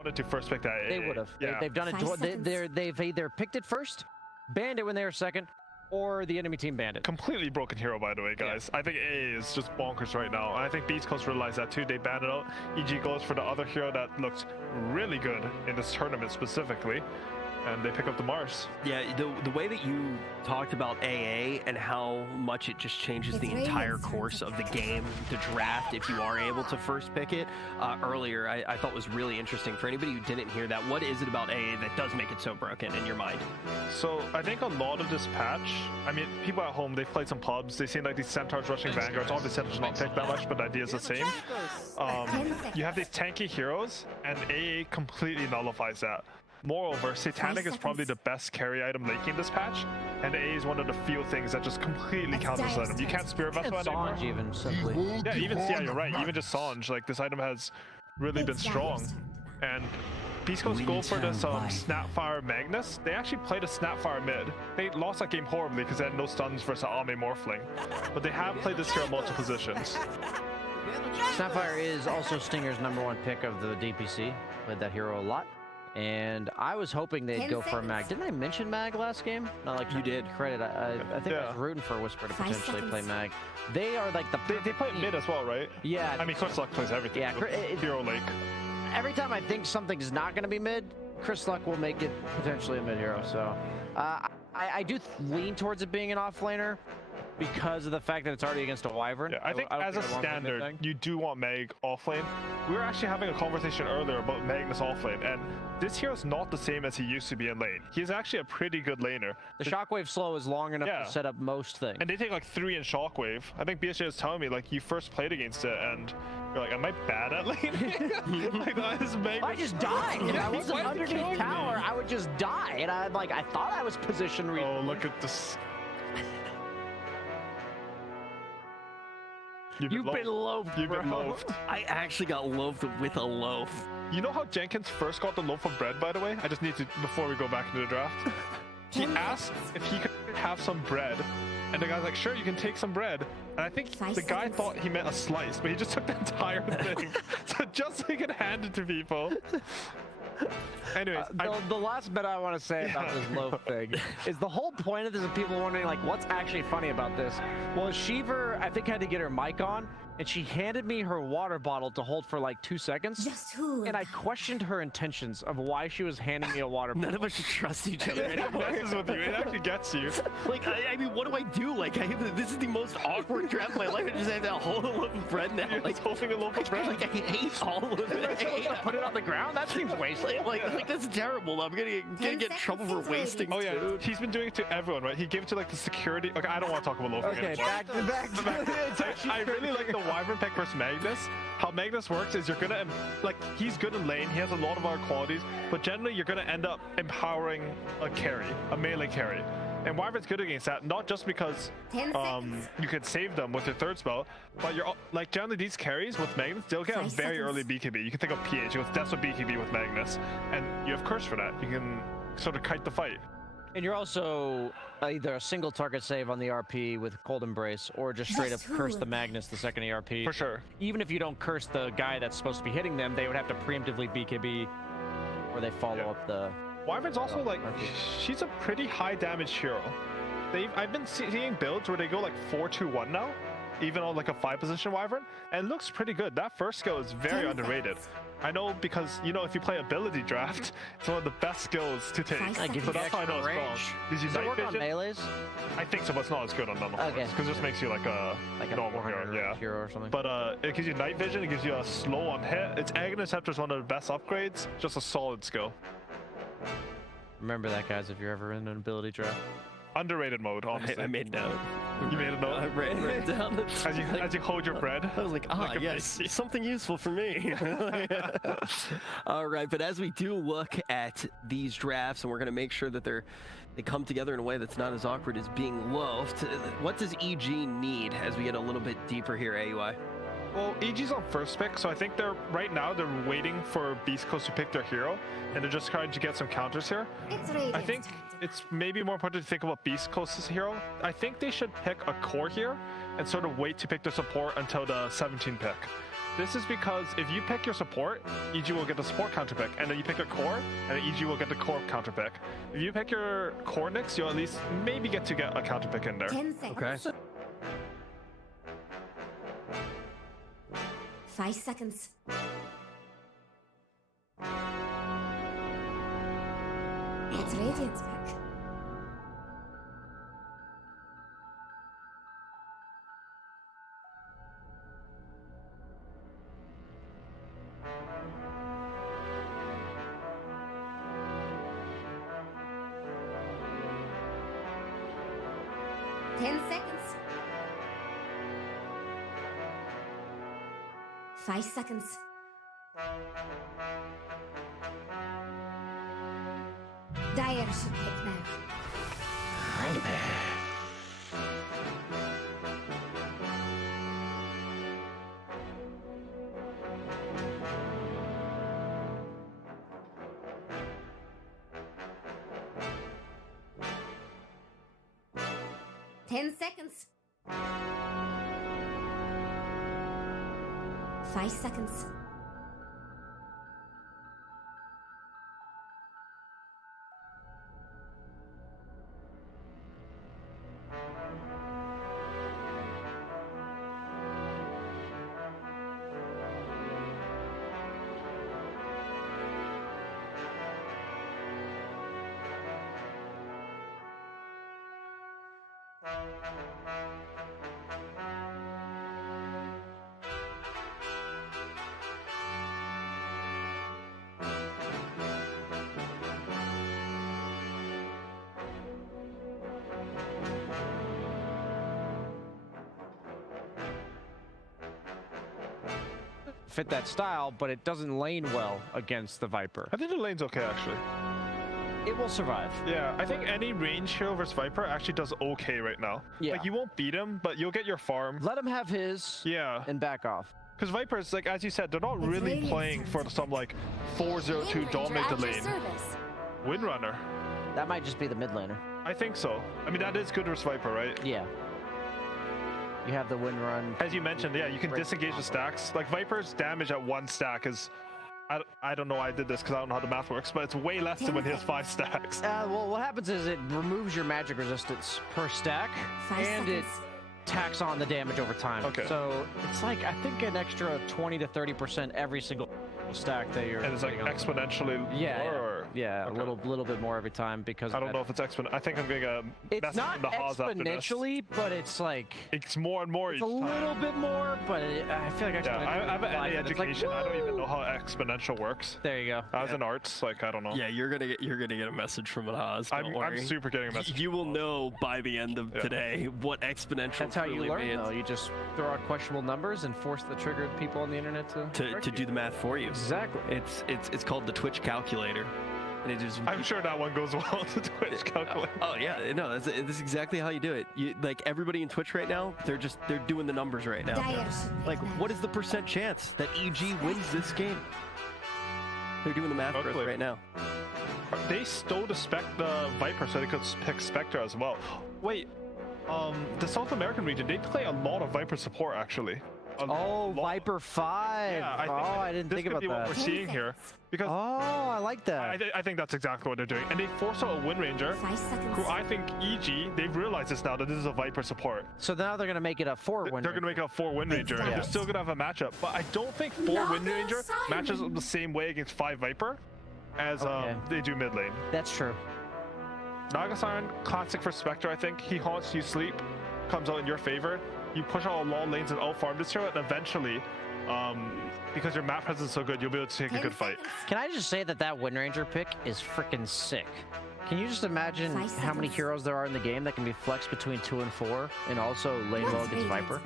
wanted to first pick that AA. They would have. Yeah. They've done it. They've either picked it first, banned it when they were second, or the enemy team banned it. Completely broken hero, by the way, guys. Yeah. I think AA is just bonkers right now. And I think Beast Coast realized that too. They banned it out. EG goes for the other hero that looked really good in this tournament specifically. And they pick up the Mars. Yeah, the way that you talked about AA and how much it just changes the entire course of the game, the draft, if you are able to first pick it earlier, I thought was really interesting. For anybody who didn't hear that, what is it about AA that does make it so broken in your mind? So I think a lot of this patch, I mean, people at home, they've played some pubs, they've seen like these Centaurs rushing Vanguards. Obviously Centaurs not picked that much, but the idea is the same. You have these tanky heroes, and AA completely nullifies that. Moreover, Satanic is probably the best carry item laking this patch, and AA is one of the few things that just completely counters that item. You can't Spirit Vessel anymore. Sange even simply. Yeah, yeah, you're right. Even just Sange, like this item has really been strong. And Beast Coast go for this Snapfire Magnus. They actually played a Snapfire mid. They lost that game horribly because they had no stuns versus Ame Morphling. But they have played this hero multiple positions. Snapfire is also Stinger's #1 pick of the DPC. Played that hero a lot. And I was hoping they'd go for a mag. Didn't I mention mag last game? Not like you did. Credit. I think I was rooting for Whisper to potentially play mag. They are like the. They play mid as well, right? Yeah. I mean, Chris Luck plays everything. Yeah. Hero Lake. Every time I think something's not going to be mid, Chris Luck will make it potentially a mid hero. So I do lean towards it being an offlaner because of the fact that it's already against a Wyvern. Yeah, I think as a standard, you do want Meg offlane. We were actually having a conversation earlier about Magnus offlane, and this hero's not the same as he used to be in lane. He's actually a pretty good laner. The Shockwave slow is long enough to set up most things. And they take like 3 in Shockwave. I think BSJ was telling me, like, you first played against it, and you're like, am I bad at laning? Like, I just died. If I wasn't underneath tower, I would just die. And I thought I was positioned. Oh, look at this. You've been loafed. You've been loafed. I actually got loafed with a loaf. You know how Jenkins first got the loaf of bread, by the way? I just need to, before we go back into the draft. He asked if he could have some bread. And the guy's like, sure, you can take some bread. And I think the guy thought he meant a slice, but he just took the entire thing. So just so he could hand it to people. Anyways, the last bit I want to say about this loaf thing is the whole point of this is people wondering, like, what's actually funny about this? Well, Sheever, I think, had to get her mic on, and she handed me her water bottle to hold for like 2 seconds. And I questioned her intentions of why she was handing me a water bottle. None of us should trust each other anymore. It messes with you. It actually gets you. Like, I mean, what do I do? Like, this is the most awkward draft of my life. I just have to hold a loaf of bread now. You're like, holding a loaf of bread. Like, I hate all of it. Put it on the ground? That seems wasteful. Like that's terrible. I'm gonna get in trouble for wasting. Oh yeah, he's been doing it to everyone, right? He gave it to like the security. Okay, I don't want to talk about loaf again. Okay, back. I really like the Wyvern pick versus Magnus. How Magnus works is you're gonna, like, he's good in lane, he has a lot of our qualities, but generally you're gonna end up empowering a carry, a melee carry. And Wyvern's good against that, not just because you can save them with your third spell, but you're like, generally these carries with Magnus, they'll get a very early BKB. You can think of PH, it goes that's what BKB with Magnus, and you have Curse for that. You can sort of kite the fight. And you're also either a single target save on the RP with Cold Embrace, or just straight up curse the Magnus the second ERP. For sure. Even if you don't curse the guy that's supposed to be hitting them, they would have to preemptively BKB, or they follow up the... Wyvern's also like, she's a pretty high damage hero. I've been seeing builds where they go like 4-2-1 now, even on like a 5-position Wyvern, and it looks pretty good. That first skill is very underrated. I know because, you know, if you play ability draft, it's one of the best skills to take. So that's how I know it's strong. Does it work on melees? I think so, but it's not as good on none of them. Because it just makes you like a normal hero, or something. But it gives you night vision, it gives you a slow on hit. Its Aghanim Scepter is one of the best upgrades. Just a solid skill. Remember that, guys, if you're ever in an ability draft. Underrated mode, honestly. I made a note. You made a note? I wrote down. As you hold your bread. I was like, yes, something useful for me. All right, but as we do look at these drafts, and we're going to make sure that they come together in a way that's not as awkward as being loafed, what does EG need as we get a little bit deeper here, AUI? Well, EG's on first pick, so I think right now they're waiting for Beast Coast to pick their hero, and they're just trying to get some counters here. I think it's maybe more important to think about Beast Coast's hero. I think they should pick a core here and sort of wait to pick their support until the 17 pick. This is because if you pick your support, EG will get the support counter pick, and then you pick your core, and then EG will get the core counter pick. If you pick your core Nyx, you'll at least maybe get a counter pick in there. 10 seconds. Okay. 5 seconds. It's Radiant's pick. Seconds. 5 seconds. Dire should pick now. Ten seconds. 5 seconds. Fit that style, but it doesn't lane well against the Viper. I think the lane's okay, actually. It will survive. Yeah, I think any range hero versus Viper actually does okay right now. Yeah. Like, you won't beat him, but you'll get your farm. Let him have his Yeah. and back off. Because Vipers, like, as you said, they're not really Radiant's playing for some, like, 4-0-2 dominate the lane. Windrunner. That might just be the mid laner. I think so. I mean, that is good versus Viper, right? Yeah. You have the win run. As you mentioned, yeah, you can disengage the stacks. Like, Viper's damage at 1 stack is... I don't know why I did this because I don't know how the math works, but it's way less than when he has 5 stacks. Well, what happens is it removes your magic resistance per stack, 5 and it seconds. tacks on the damage over time. Okay. So it's like, I think, an extra 20 to 30% every single stack that you're... And it's like putting on. exponentially Yeah, more, yeah. or... Yeah, Okay. a little bit more every time because I don't know if it's exponential. I think I'm getting a it's message not from the Haas after this. exponentially, but it's like It's more and more it's each a time. little bit more, but I feel like Yeah, I haven't exponentially any implies that it's like, education. I don't even know woo! how exponential works. There you go. I was in arts, like, I don't know. Yeah, you're gonna get a message from Haas. Don't I'm worry. super getting a message. You will know by the end of Yeah. today what exponential That's how you truly learn, means though. You just throw out questionable numbers and force the triggered people on the internet to correct to you. do the math for you. Exactly. It's called the Twitch calculator, and it is. I'm sure that one goes well to Twitch calculate. Oh yeah, no, that's exactly how you do it. You like everybody in Twitch right now. They're doing the numbers right now. Dire should pick Like, now. what is the percent chance that EG wins this game? They're doing the math for us Calculate. right now. They stole the Viper so they could pick Spectre as well. Wait, the South American region, they play a lot of Viper support actually. A Oh, lot. Viper 5. Yeah, I think I didn't this think could about be what that. we're seeing here because Oh, I like that. I think that's exactly what they're doing, and they force out a Wind Ranger. 5 seconds. Who I think EG, they've realized this now that this is a Viper support. So now they're going to make it a 4-win. They're going to make a 4 Wind Ranger, and they're Yes. still going to have a matchup. But I don't think 4 Wind Ranger matches up the same way against 5 Viper as Okay. they do mid lane. That's true. Nagasan, classic for Spectre, I think. He haunts, you sleep, comes out in your favor. You push out a lot of lanes and out-farm this hero, and eventually, because your map presence is so good, you'll be able to take a 10 good fight. seconds. Can I just say that Wind Ranger pick is freaking sick? Can you just imagine 5 how many seconds. heroes there are in the game that can be flexed between 2 and 4 and also lane well What's against Radiant's Viper?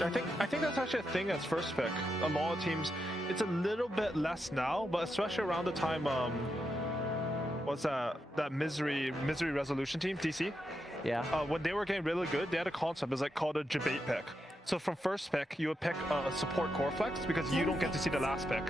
ban plan? I think that's actually a thing as first pick. A lot of teams, it's a little bit less now, but especially around the time, what's that misery resolution team, DC? Yeah. When they were getting really good, they had a concept. It's like called a debate pick. So from first pick, you would pick a support core flex because you don't get to see the last pick.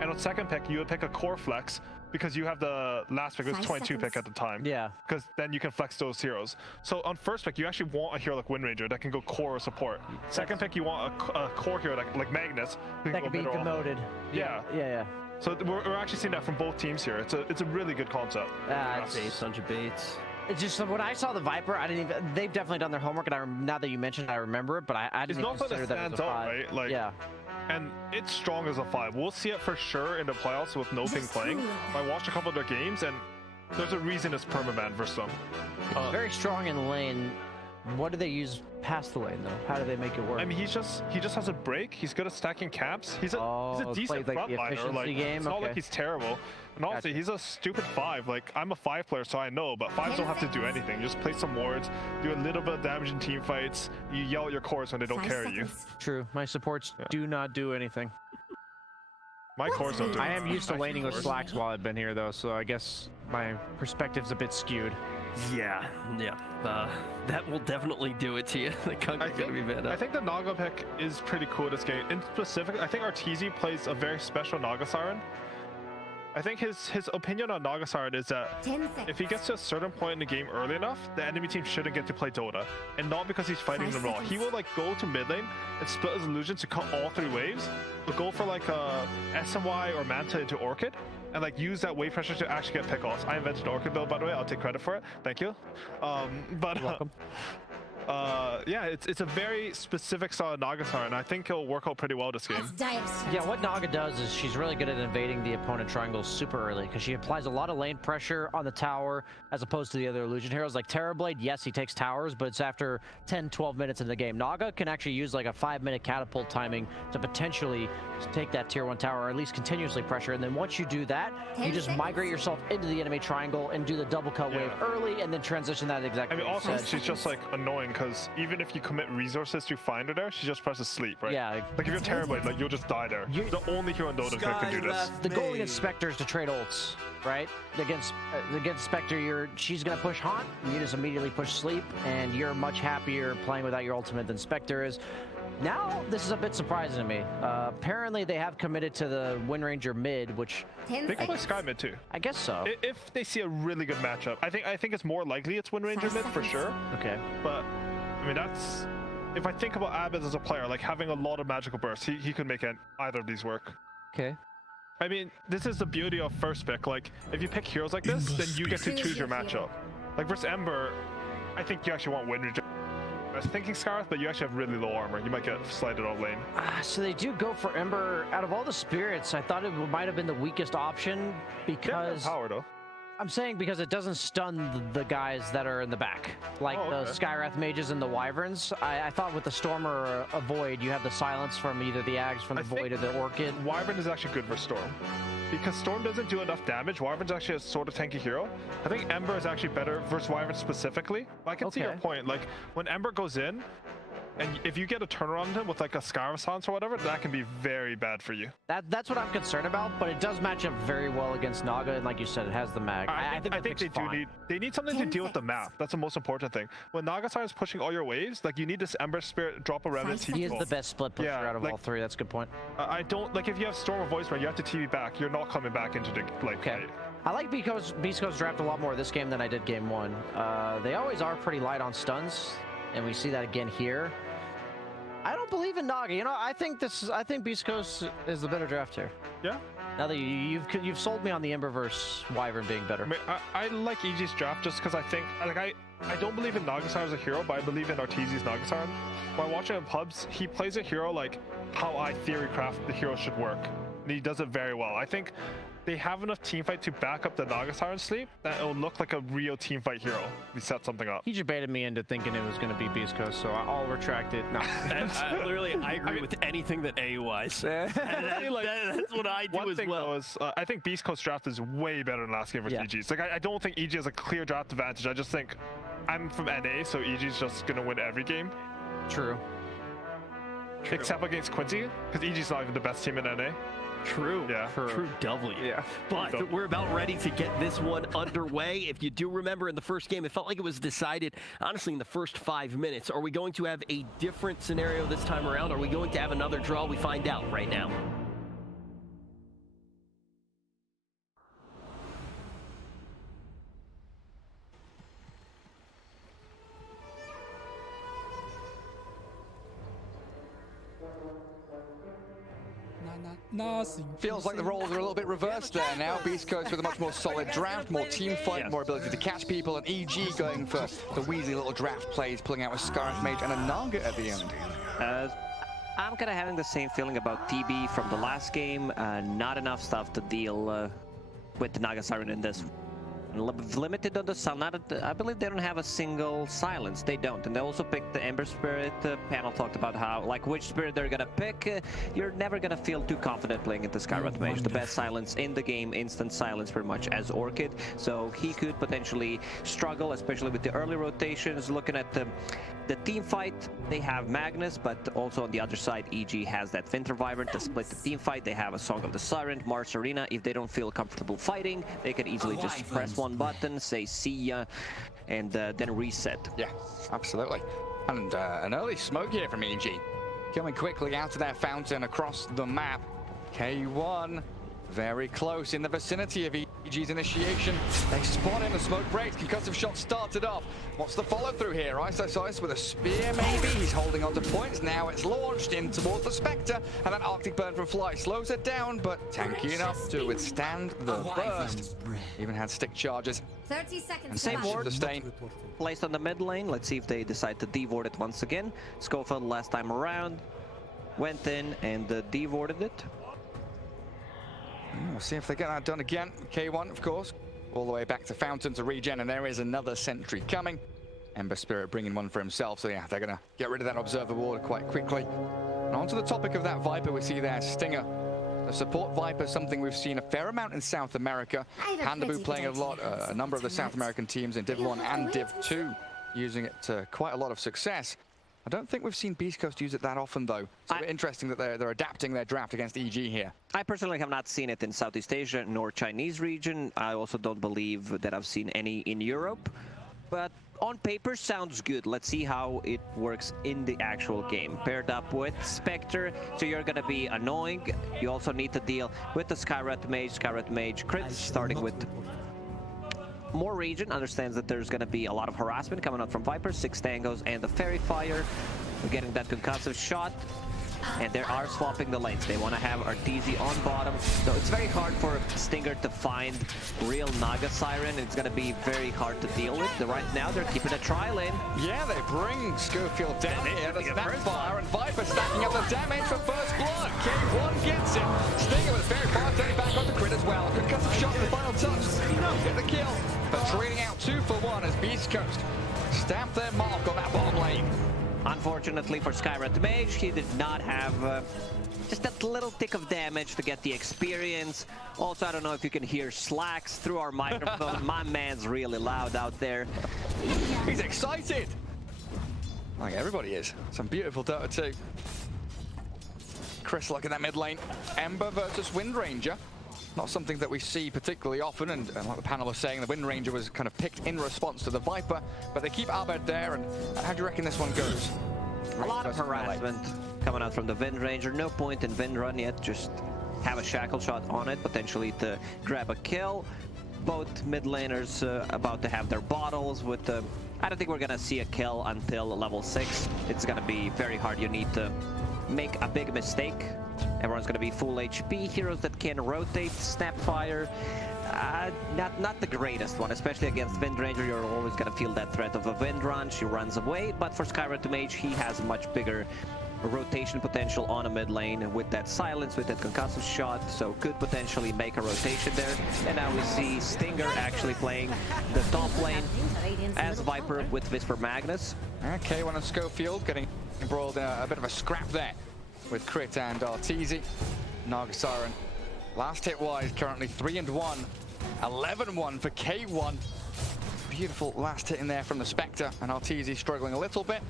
And on second pick, you would pick a core flex because you have the last pick. It was 5 22 pick seconds. at the time. Yeah. Because then you can flex those heroes. So on first pick, you actually want a hero like Wind Ranger that can go core or support. Second pick, you want a core hero like Magnus who That can could be go mid or off. demoted. Yeah. Yeah. So we're actually seeing that from both teams here. It's a really good concept. Bates, bunch of baits. It's just when I saw the Viper, I didn't even. They've definitely done their homework, and now that you mentioned it, I remember it. But I It's didn't even not that consider it that as a stands out, 5. right? Like, Yeah. and it's strong as a 5. We'll see it for sure in the playoffs with no ping playing. I watched a couple of their games, and there's a reason it's permaban versus them. Very strong in the lane. What do they use past the lane though? How do they make it work? I mean, he just has a break. He's good at stacking caps. He's a Oh, decent plays like the frontliner. efficiency Like game? it's not Okay. like he's terrible. And honestly, Gotcha. he's a stupid 5. Like I'm a 5 player, so I know. But 5s don't have to do anything. You just play some wards, do a little bit of damage in team fights. You yell at your cores when they don't 5 carry you. seconds. True. My supports do not do anything. My cores don't do I am anything. used to Actually, laning with cores- slacks while I've been here though, so I guess my perspective's a bit skewed. Yeah. That will definitely do it to you. The Kunkka's gonna be bad I up. think the Naga pick is pretty cool this game. In specific, I think RTZ plays a very special Naga Siren. I think his opinion on Naga Siren is that 10 seconds. if he gets to a certain point in the game early enough, the enemy team shouldn't get to play Dota. And not because he's fighting 5 them raw. He seconds. will like go to mid lane and split his illusions to cut all 3 waves, but go for like a SMY or Manta into Orchid, and like use that wave pressure to actually get pick-offs. I invented the Orchid build, by the way. I'll take credit for it. Thank you. You're welcome. Yeah, it's a very specific style of Naga Siren, and I think it'll work out pretty well this game. That's Dire's turn. Yeah, what Naga does is she's really good at invading the opponent triangle super early because she applies a lot of lane pressure on the tower as opposed to the other illusion heroes like Terrorblade. Yes, he takes towers, but it's after 10-12 minutes in the game. Naga can actually use like a 5-minute catapult timing to potentially take that tier 1 tower or at least continuously pressure. And then once you do that, you 10 just seconds. migrate yourself into the enemy triangle and do the double cut wave Yeah. early and then transition that exactly. I mean, also, 5 she's just like annoying because even if you commit resources to find her there, she just presses sleep, right? Yeah. Like if you're Terrorblade, like you'll just die there. You- The only hero in Dota that can do this. The goal against Spectre is to trade ults, right? Against Spectre, she's gonna push Haunt, you just immediately push Sleep, and you're much happier playing without your ultimate than Spectre is. Now, this is a bit surprising to me. Apparently, they have committed to the Wind Ranger mid, which 10 They can play seconds. Sky mid too. I guess so. If they see a really good matchup, I think it's more likely it's Wind Ranger 5 mid for seconds. sure. Okay. But I mean, that's if I think about Abed as a player, like having a lot of magical bursts, he could make either of these work. Okay. I mean, this is the beauty of first pick. Like, if you pick heroes like this, then you get to choose your matchup. Like versus Ember, I think you actually want Wind Ranger. I was thinking Scarlet, but you actually have really low armor. You might get slighted off lane. So they do go for Ember. Out of all the spirits, I thought it might have been the weakest option because power though. I'm saying because it doesn't stun the guys that are in the back, like Oh, the okay. Skywrath mages and the Wyverns. I thought with the Storm or a Void, you have the silence from either the Ags from the I think- Void or the Orchid. Wyvern is actually good for Storm. Because Storm doesn't do enough damage, Wyvern's actually a sort of tanky hero. I think Ember is actually better versus Wyvern specifically. But I can see your Okay. point. Like, when Ember goes in, and if you get a turnaround on him with like a Skyrim silence or whatever, that can be very bad for you. That's what I'm concerned about, but it does match up very well against Naga, and like you said, it has the mag. I think the they pick's do fine. need something to 10 deal with the seconds. map. That's the most important thing. When Nagasai is pushing all your waves, like you need this Ember Spirit drop a remnant 5 TV He is goal. the best split pusher Yeah, out of like- all three. That's a good point. I don't like if you have Storm or Voice Run, you have to TV back. You're not coming back into the like Okay. fight. I like Beast Coast draft a lot more this game than I did game one. They always are pretty light on stuns, and we see that again here. I don't believe in Naga. You know, I think Beast Coast is the better draft here. Yeah. Now that you've sold me on the Emberverse Wyvern being better. I mean, I like EG's draft just because I think like I don't believe in Nagasar as a hero, but I believe in RTZ's Nagasar. While watching him in pubs, he plays a hero like how I theory craft the hero should work, and he does it very well. I think they have enough teamfight to back up the Nagasar and sleep that it'll look like a real teamfight hero. We set something up. He just baited me into thinking it was going to be Beast Coast, so I'll retract it. No. I agree with anything that AUI says. That's what I do One as thing well. though is I think Beast Coast draft is way better than last game versus Yeah. EG's. Like I don't think EG has a clear draft advantage. I just think I'm from NA, so EG's just gonna win every game. True. Except against Quincy, because EG's not even the best team in NA. True. Yeah. True W. Yeah. But we're about ready to get this one underway. If you do remember in the first game, it felt like it was decided, honestly, in the first 5 minutes. Are we going to have a different scenario this time around? Are we going to have another draw? We find out right now. Nothing. Feels like the roles are a little bit reversed there now. Beast Coast with a much more solid draft, more team fight, more ability to catch people, and EG going for the wheezy little draft plays, pulling out a Scarlet Mage and a Naga at the end. I'm kind of having the same feeling about TB from the last game. Not enough stuff to deal with the Naga Siren in this. Limited on the silence. I believe they don't have a single silence. They don't. And they also picked the Ember Spirit. Panel talked about how, like, which spirit they're gonna pick. You're never gonna feel too confident playing into Skywrath Mage. The best silence in the game, instant silence pretty much as Orchid. So he could potentially struggle, especially with the early rotations. Looking at the team fight, they have Magnus, but also on the other side, EG has that Winter Wyvern to split the team fight. They have a Song of the Siren, Mars Arena. If they don't feel comfortable fighting, they can easily just press one button, say see ya, and then reset. Yeah, absolutely. And an early smoke here from EG. Coming quickly out of their fountain across the map. K1 very close in the vicinity of EG's initiation. They spot him, the smoke breaks, concussive shot started off. What's the follow through here? Isosis with a spear maybe, he's holding on to points. Now it's launched in towards the Spectre, and that Arctic Burn from Fly slows it down, but tanky enough to withstand the burst. Even had stick charges. 30 seconds. Same ward Sustain. placed on the mid lane. Let's see if they decide to devord it once again. Schofield last time around went in and devorded it. We'll see if they get that done again. K1, of course, all the way back to Fountain to regen, and there is another sentry coming. Ember Spirit bringing one for himself, so yeah, they're going to get rid of that Observer Ward quite quickly. And onto the topic of that Viper, we see there Stinger. The support Viper, something we've seen a fair amount in South America. Handaboo playing a lot, a number of the South American teams in Div 1 and Div 2 using it to quite a lot of success. I don't think we've seen Beast Coast use it that often, though. So interesting that they're adapting their draft against EG here. I personally have not seen it in Southeast Asia nor Chinese region. I also don't believe that I've seen any in Europe. But on paper, sounds good. Let's see how it works in the actual game. Paired up with Spectre, so you're going to be annoying. You also need to deal with the Skywrath Mage crits, starting with more region. Understands that there's going to be a lot of harassment coming out from Viper, 6 tangos, and the Fairy Fire. We're getting that concussive shot, and they are swapping the lanes. They want to have RTZ on bottom, so it's very hard for Stinger to find real Naga Siren. It's going to be very hard to deal with. Right now, they're keeping a tri-lane. Yeah, they bring Schofield down here. The Snapfire and Viper stacking up the damage for first blood. K1 gets it. Stinger with a Fairy Fire turning back on the crit as well. Concussive shot in the final touch. Enough get the kill. But trading out 2 for 1 as Beast Coast stamp their mark on that bottom lane. Unfortunately for Skywrath Mage, he did not have just that little tick of damage to get the experience. Also, I don't know if you can hear slacks through our microphone. My man's really loud out there. He's excited! Like everybody is. Some beautiful Dota 2. Chris looking at that mid lane. Ember versus Wind Ranger. Not something that we see particularly often, and like the panel was saying, the Wind Ranger was kind of picked in response to the Viper, but they keep Abed there, and how do you reckon this one goes? A lot of harassment coming out from the Wind Ranger. No point in Wind Run yet, just have a shackle shot on it, potentially to grab a kill. Both mid laners about to have their bottles with the... I don't think we're gonna see a kill until level 6. It's gonna be very hard. You need to make a big mistake. Everyone's going to be full HP. Heroes that can rotate, Snapfire, not the greatest one, especially against Wind Ranger. You're always going to feel that threat of a Wind Run. She runs away, but for Skywrath Mage, he has much bigger rotation potential on a mid lane with that silence, with that concussive shot, so could potentially make a rotation there. And now we see Stinger actually playing the top lane as Viper with Whisper Magnus. K1 and Schofield getting embroiled in a bit of a scrap there with Crit and RTZ. Naga Siren, last hit wise, currently 3-1, 11-1 for K1. Beautiful last hit in there from the Spectre, and RTZ struggling a little bit.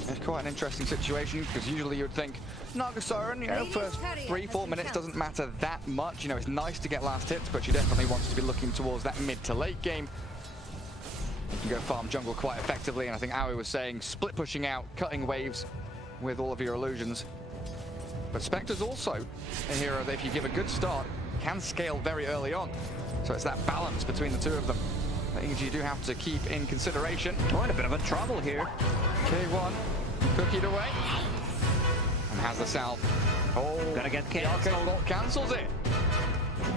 It's quite an interesting situation, because usually you would think Naga Siren, you know, first 3-4 minutes doesn't matter that much. You know, it's nice to get last hits, but you definitely want to be looking towards that mid to late game. You can go farm jungle quite effectively, and I think Aoi was saying split pushing out, cutting waves with all of your illusions. But Spectre's also a hero that if you give a good start, can scale very early on. So it's that balance between the two of them. Things you do have to keep in consideration. Oh, in a bit of a trouble here. K1, cookied away. And has the salve. Oh, Gonna get the canceled. arcane bolt cancels it.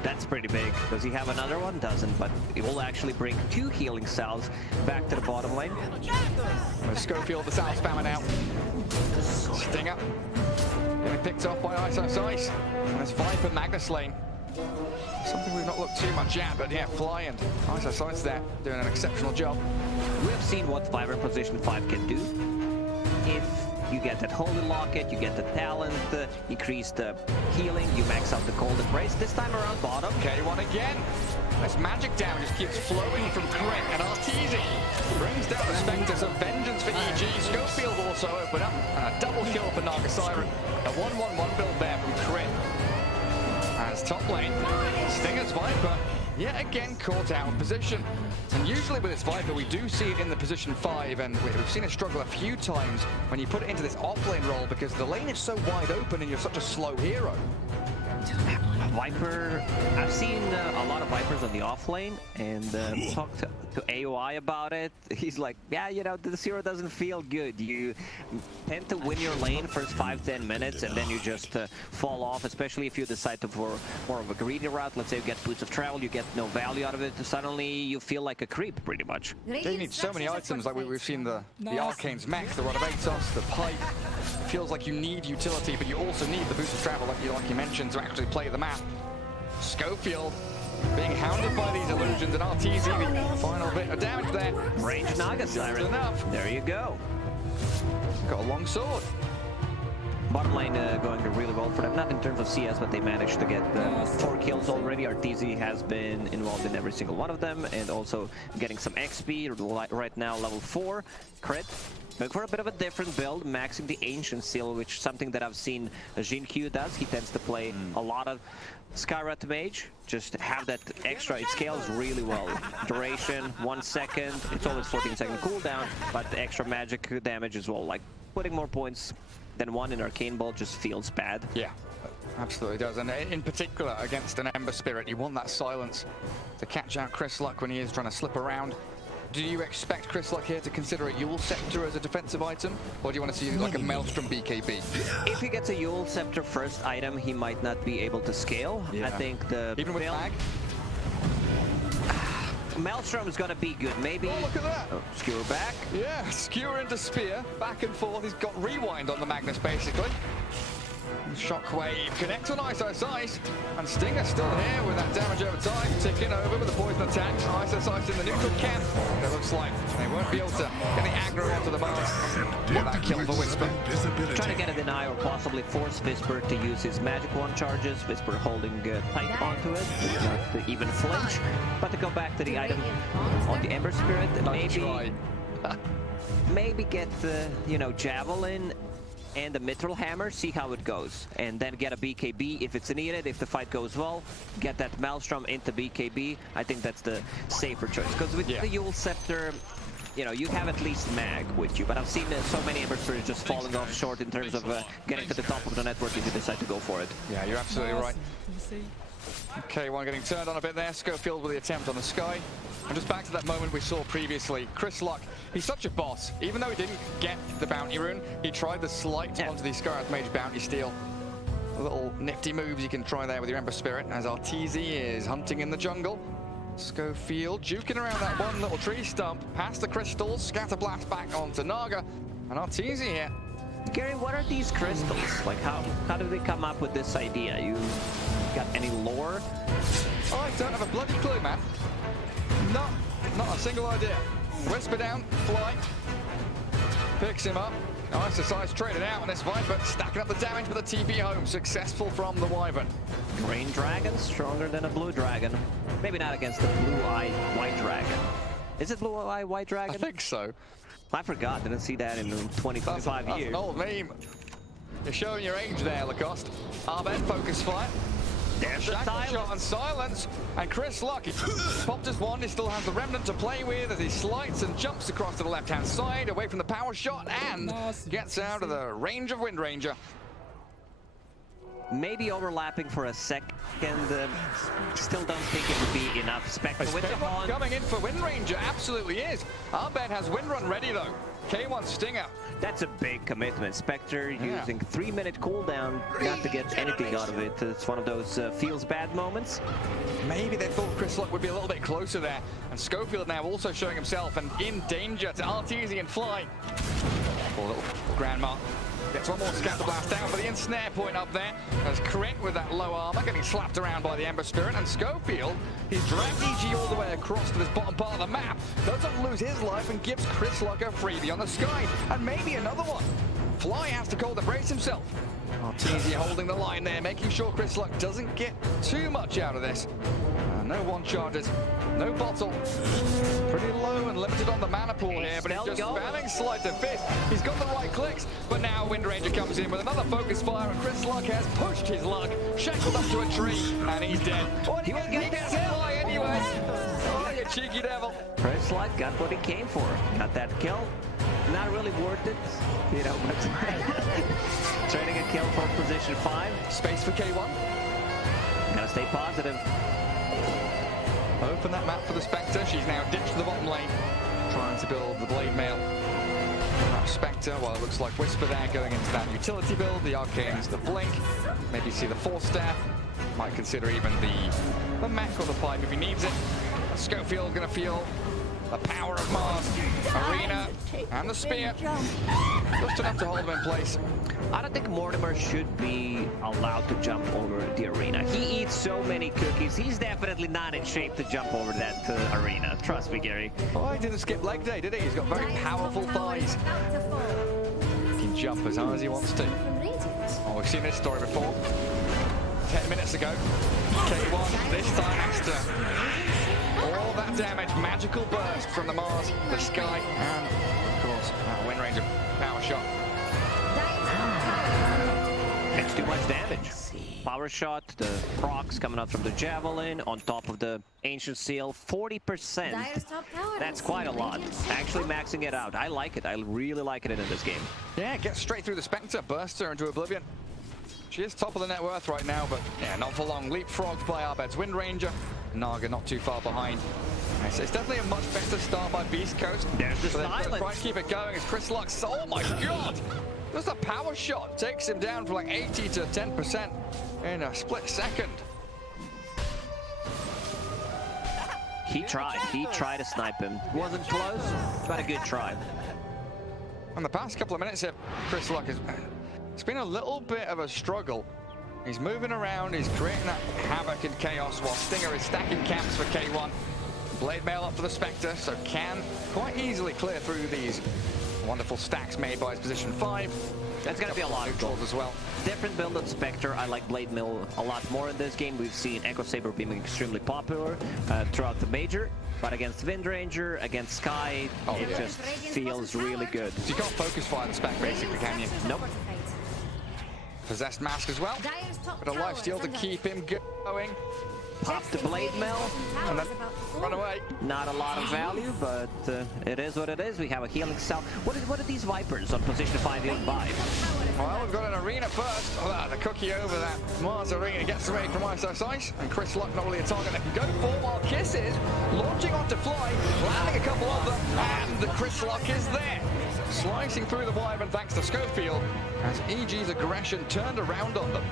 That's pretty big. Does he have another one? Doesn't, but it will actually bring 2 healing salves back to the bottom lane. With Schofield, the salve spamming out. Stinger. Getting picked off by Ice. And there's Viper Magnus lane. Something we've not looked too much at, but yeah, Fly and Ice there doing an exceptional job. We have seen what Viper Position 5 can do. If you get that Holy Locket, you get the talent, increase the healing, you max out the Cold Embrace. This time around bottom. K1 again. This magic damage just keeps flowing from Crit, and RTZ brings down the Spectre, so vengeance for EG. Schofield also open up, and a double kill for Naga Siren. A 1-1-1 build there from Crit. As top lane, Stinger's Viper yet again caught out of position. And usually with this Viper, we do see it in the position 5, and we've seen it struggle a few times when you put it into this off-lane role, because the lane is so wide open and you're such a slow hero. Viper, I've seen a lot of Vipers on the off lane, and talked to AOI about it. He's like, yeah, you know, this hero doesn't feel good. You tend to win your lane first 5-10 minutes, and then you just fall off, especially if you decide to for more of a greedy route. Let's say you get boots of travel, you get no value out of it, suddenly you feel like a creep, pretty much. Yeah, you need so many items, like we've seen the Arcane's Mech, the Rod of Atos, the Pipe. It feels like you need utility, but you also need the boost of travel, like you mentioned, to actually play the map. Schofield being hounded by these illusions, and RTZ, the final bit of damage there. Range Naga Siren. Enough. There you go. Got a long sword. Bottom lane going really well for them, not in terms of CS, but they managed to get 4 kills already. RTZ has been involved in every single one of them, and also getting some XP right now, level 4. Crit. Going for a bit of a different build, maxing the Ancient Seal, which is something that I've seen Jin Q does. He tends to play a lot of Skyrat Mage, just have that extra, it scales really well. Duration, 1 second, it's always 14-second cooldown, but the extra magic damage as well. Like, putting more points than 1 in Arcane Bolt just feels bad. Yeah, absolutely does. And in particular, against an Ember Spirit, you want that silence to catch out Chris Luck when he is trying to slip around. Do you expect Chris Luck here to consider a Yule Scepter as a defensive item, or do you want to see like a Maelstrom BKB? If he gets a Yule Scepter first item, he might not be able to scale. Yeah. I think the even with lag? Maelstrom is gonna be good. Maybe. Oh, look at that! Oh, skewer back. Yeah, skewer into spear, back and forth. He's got rewind on the Magnus basically. Shockwave connects on Ice, and Stinger still here with that damage over time, ticking over with the poison attacks. Ice in the neutral camp. It looks like they won't be able to get the aggro onto the bars. Get that kill for Whisper. Trying to get a deny or possibly force Whisper to use his magic wand charges. Whisper holding tight onto it, not to even flinch. But to go back to the item on the Ember Spirit, maybe get the, you know, Javelin and the Mithril Hammer, see how it goes, and then get a BKB if it's needed. If the fight goes well, get that Maelstrom into BKB. I think that's the safer choice, because with the Yule Scepter, you know, you have at least mag with you, but I've seen so many Ember Spirits just falling off short in terms of getting to the top of the network if you decide to go for it. Yeah, you're absolutely right. Okay, one getting turned on a bit there. Schofield with the attempt on the Sky. And just back to that moment we saw previously, Chris Luck, he's such a boss. Even though he didn't get the bounty rune, he tried the slight onto the Skyrat Mage bounty steal. Little nifty moves you can try there with your Ember Spirit, as RTZ is hunting in the jungle. Schofield juking around that one little tree stump, past the crystals, scatter blast back onto Naga, and RTZ here. Gary, what are these crystals? Like, how did they come up with this idea? You got any lore? I don't have a bloody clue, man. Not a single idea. Whisper down, Fly. Picks him up. Ice traded out, and this Viper stacking up the damage for the TP home. Successful from the Wyvern. Green dragon, stronger than a blue dragon. Maybe not against the blue-eye white dragon. Is it blue-eye white dragon? I think so. I forgot. Didn't see that in 20, 25 That's years. an old meme. You're showing your age there, Lacoste. Arbed, focus fire. There's the Shackle shot and silence. silence. And Chris Luck, he popped his wand. He still has the remnant to play with as he slides and jumps across to the left-hand side, away from the power shot, and gets out of the range of Wind Ranger. Maybe overlapping for a second. Still don't think it would be enough. Spectre with the horn. Coming in for Wind Ranger, absolutely is. Arbed has Wind Run ready though. K1 Stinger. That's a big commitment. Spectre using 3-minute cooldown not to get anything out of it. It's one of those feels bad moments. Maybe they thought Chris Luck would be a little bit closer there. And Schofield now also showing himself and in danger to RTZ and Fly. Poor little Grandma. Gets one more scatter blast down for the ensnare point up there. As Crit with that low armor getting slapped around by the Ember Spirit. And Schofield, he's dragged EG all the way across to this bottom part of the map. Doesn't lose his life and gives Chris Luck a freebie on the sky. And maybe another one. Fly has to cold embrace himself. RTZ holding the line there, making sure Chris Luck doesn't get too much out of this. No one charges, no bottle. Pretty low and limited on the mana pool here, but he's just spamming Slide to Fist. He's got the right clicks, but now Wind Ranger comes in with another focus fire, and Chris Luck has pushed his luck, shackled up to a tree, and he's dead. Oh, he gets hit by anyway. Oh, you cheeky devil. Chris Luck got what he came for. Got that kill. Not really worth it, you know, but trading a kill for position 5. Space for K1. Gotta stay positive. Open that map for the Spectre. She's now ditched the bottom lane, trying to build the Blade Mail. Spectre, well, it looks like Whisper there going into that utility build. The Arcane's the Blink. Maybe see the Force Staff. Might consider even the mech or the pipe if he needs it. Schofield gonna feel the power of Mars. Arena and the Spear. Just enough to hold him in place. I don't think Mortimer should be allowed to jump over the arena. He eats so many cookies. He's definitely not in shape to jump over that arena. Trust me, Gary. Oh, he didn't skip leg day, did he? He's got very powerful thighs. He can jump as high as he wants to. Oh, we've seen this story before. 10 minutes ago. K1 this time has to. All that damage, magical burst from the Mars, the sky, and of course, that Wind Ranger power shot. It's too much damage. Power shot, the procs coming out from the Javelin on top of the Ancient Seal, 40%. That's quite a lot. Actually maxing it out. I like it. I really like it in this game. Yeah, gets straight through the Spectre, bursts her into oblivion. She is top of the net worth right now, but yeah, not for long. Leapfrogged by Arbed's Wind Ranger. Naga not too far behind. It's definitely a much better start by Beast Coast. There's the silence. Trying to keep it going as Chris Luck. Oh my god! Just a power shot takes him down from like 80 to 10% in a split second. He tried to snipe him. Wasn't close, but a good try. In the past couple of minutes here, Chris Luck it's been a little bit of a struggle. He's moving around, he's creating that havoc and chaos while Stinger is stacking camps for K1. Blade Mail up for the Spectre, so can quite easily clear through these wonderful stacks made by his position 5. That's gonna be a lot of neutrals as well. Different build than Spectre. I like Blade Mill a lot more in this game. We've seen Echo Saber being extremely popular throughout the major, but against Wind Ranger, against Sky, it just feels really good. So you can't focus fire the spec basically, can you? Nope. Possessed Mask as well, but a lifesteal to keep him going. Pop the Blade Mill, and then run away. Not a lot of value, but it is what it is. We have a healing cell. What are these Vipers on position 5 healed by? Well, we've got an arena first. Oh, the cookie over that Mars arena gets away from Ice, and Chris Luck not really a target they can go for, while Kisses launching onto Fly, landing a couple of them, and the Chris Luck is there. Slicing through the Wyvern thanks to Schofield, as EG's aggression turned around on them.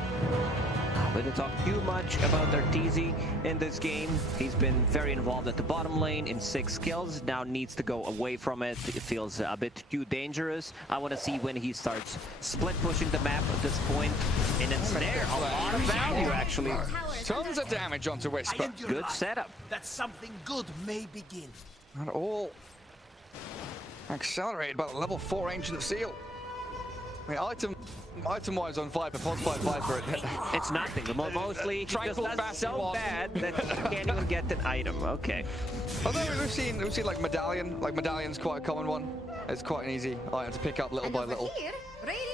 We didn't talk too much about RTZ in this game. He's been very involved at the bottom lane in 6 kills. Now needs to go away from it. It feels a bit too dangerous. I want to see when he starts split pushing the map at this point. And it's there. A lot of value, actually. Tons of damage onto Whisper. Good setup. That something good may begin. And all accelerated by the level 4 Ancient Seal. I mean, item-wise on Viper, Pulse Viper. It's nothing. Mostly he just Tranquil does Bastion so one. bad that he can't even get an item. Okay. Although we've seen like Medallion. Like Medallion's quite a common one. It's quite an easy item to pick up little by little.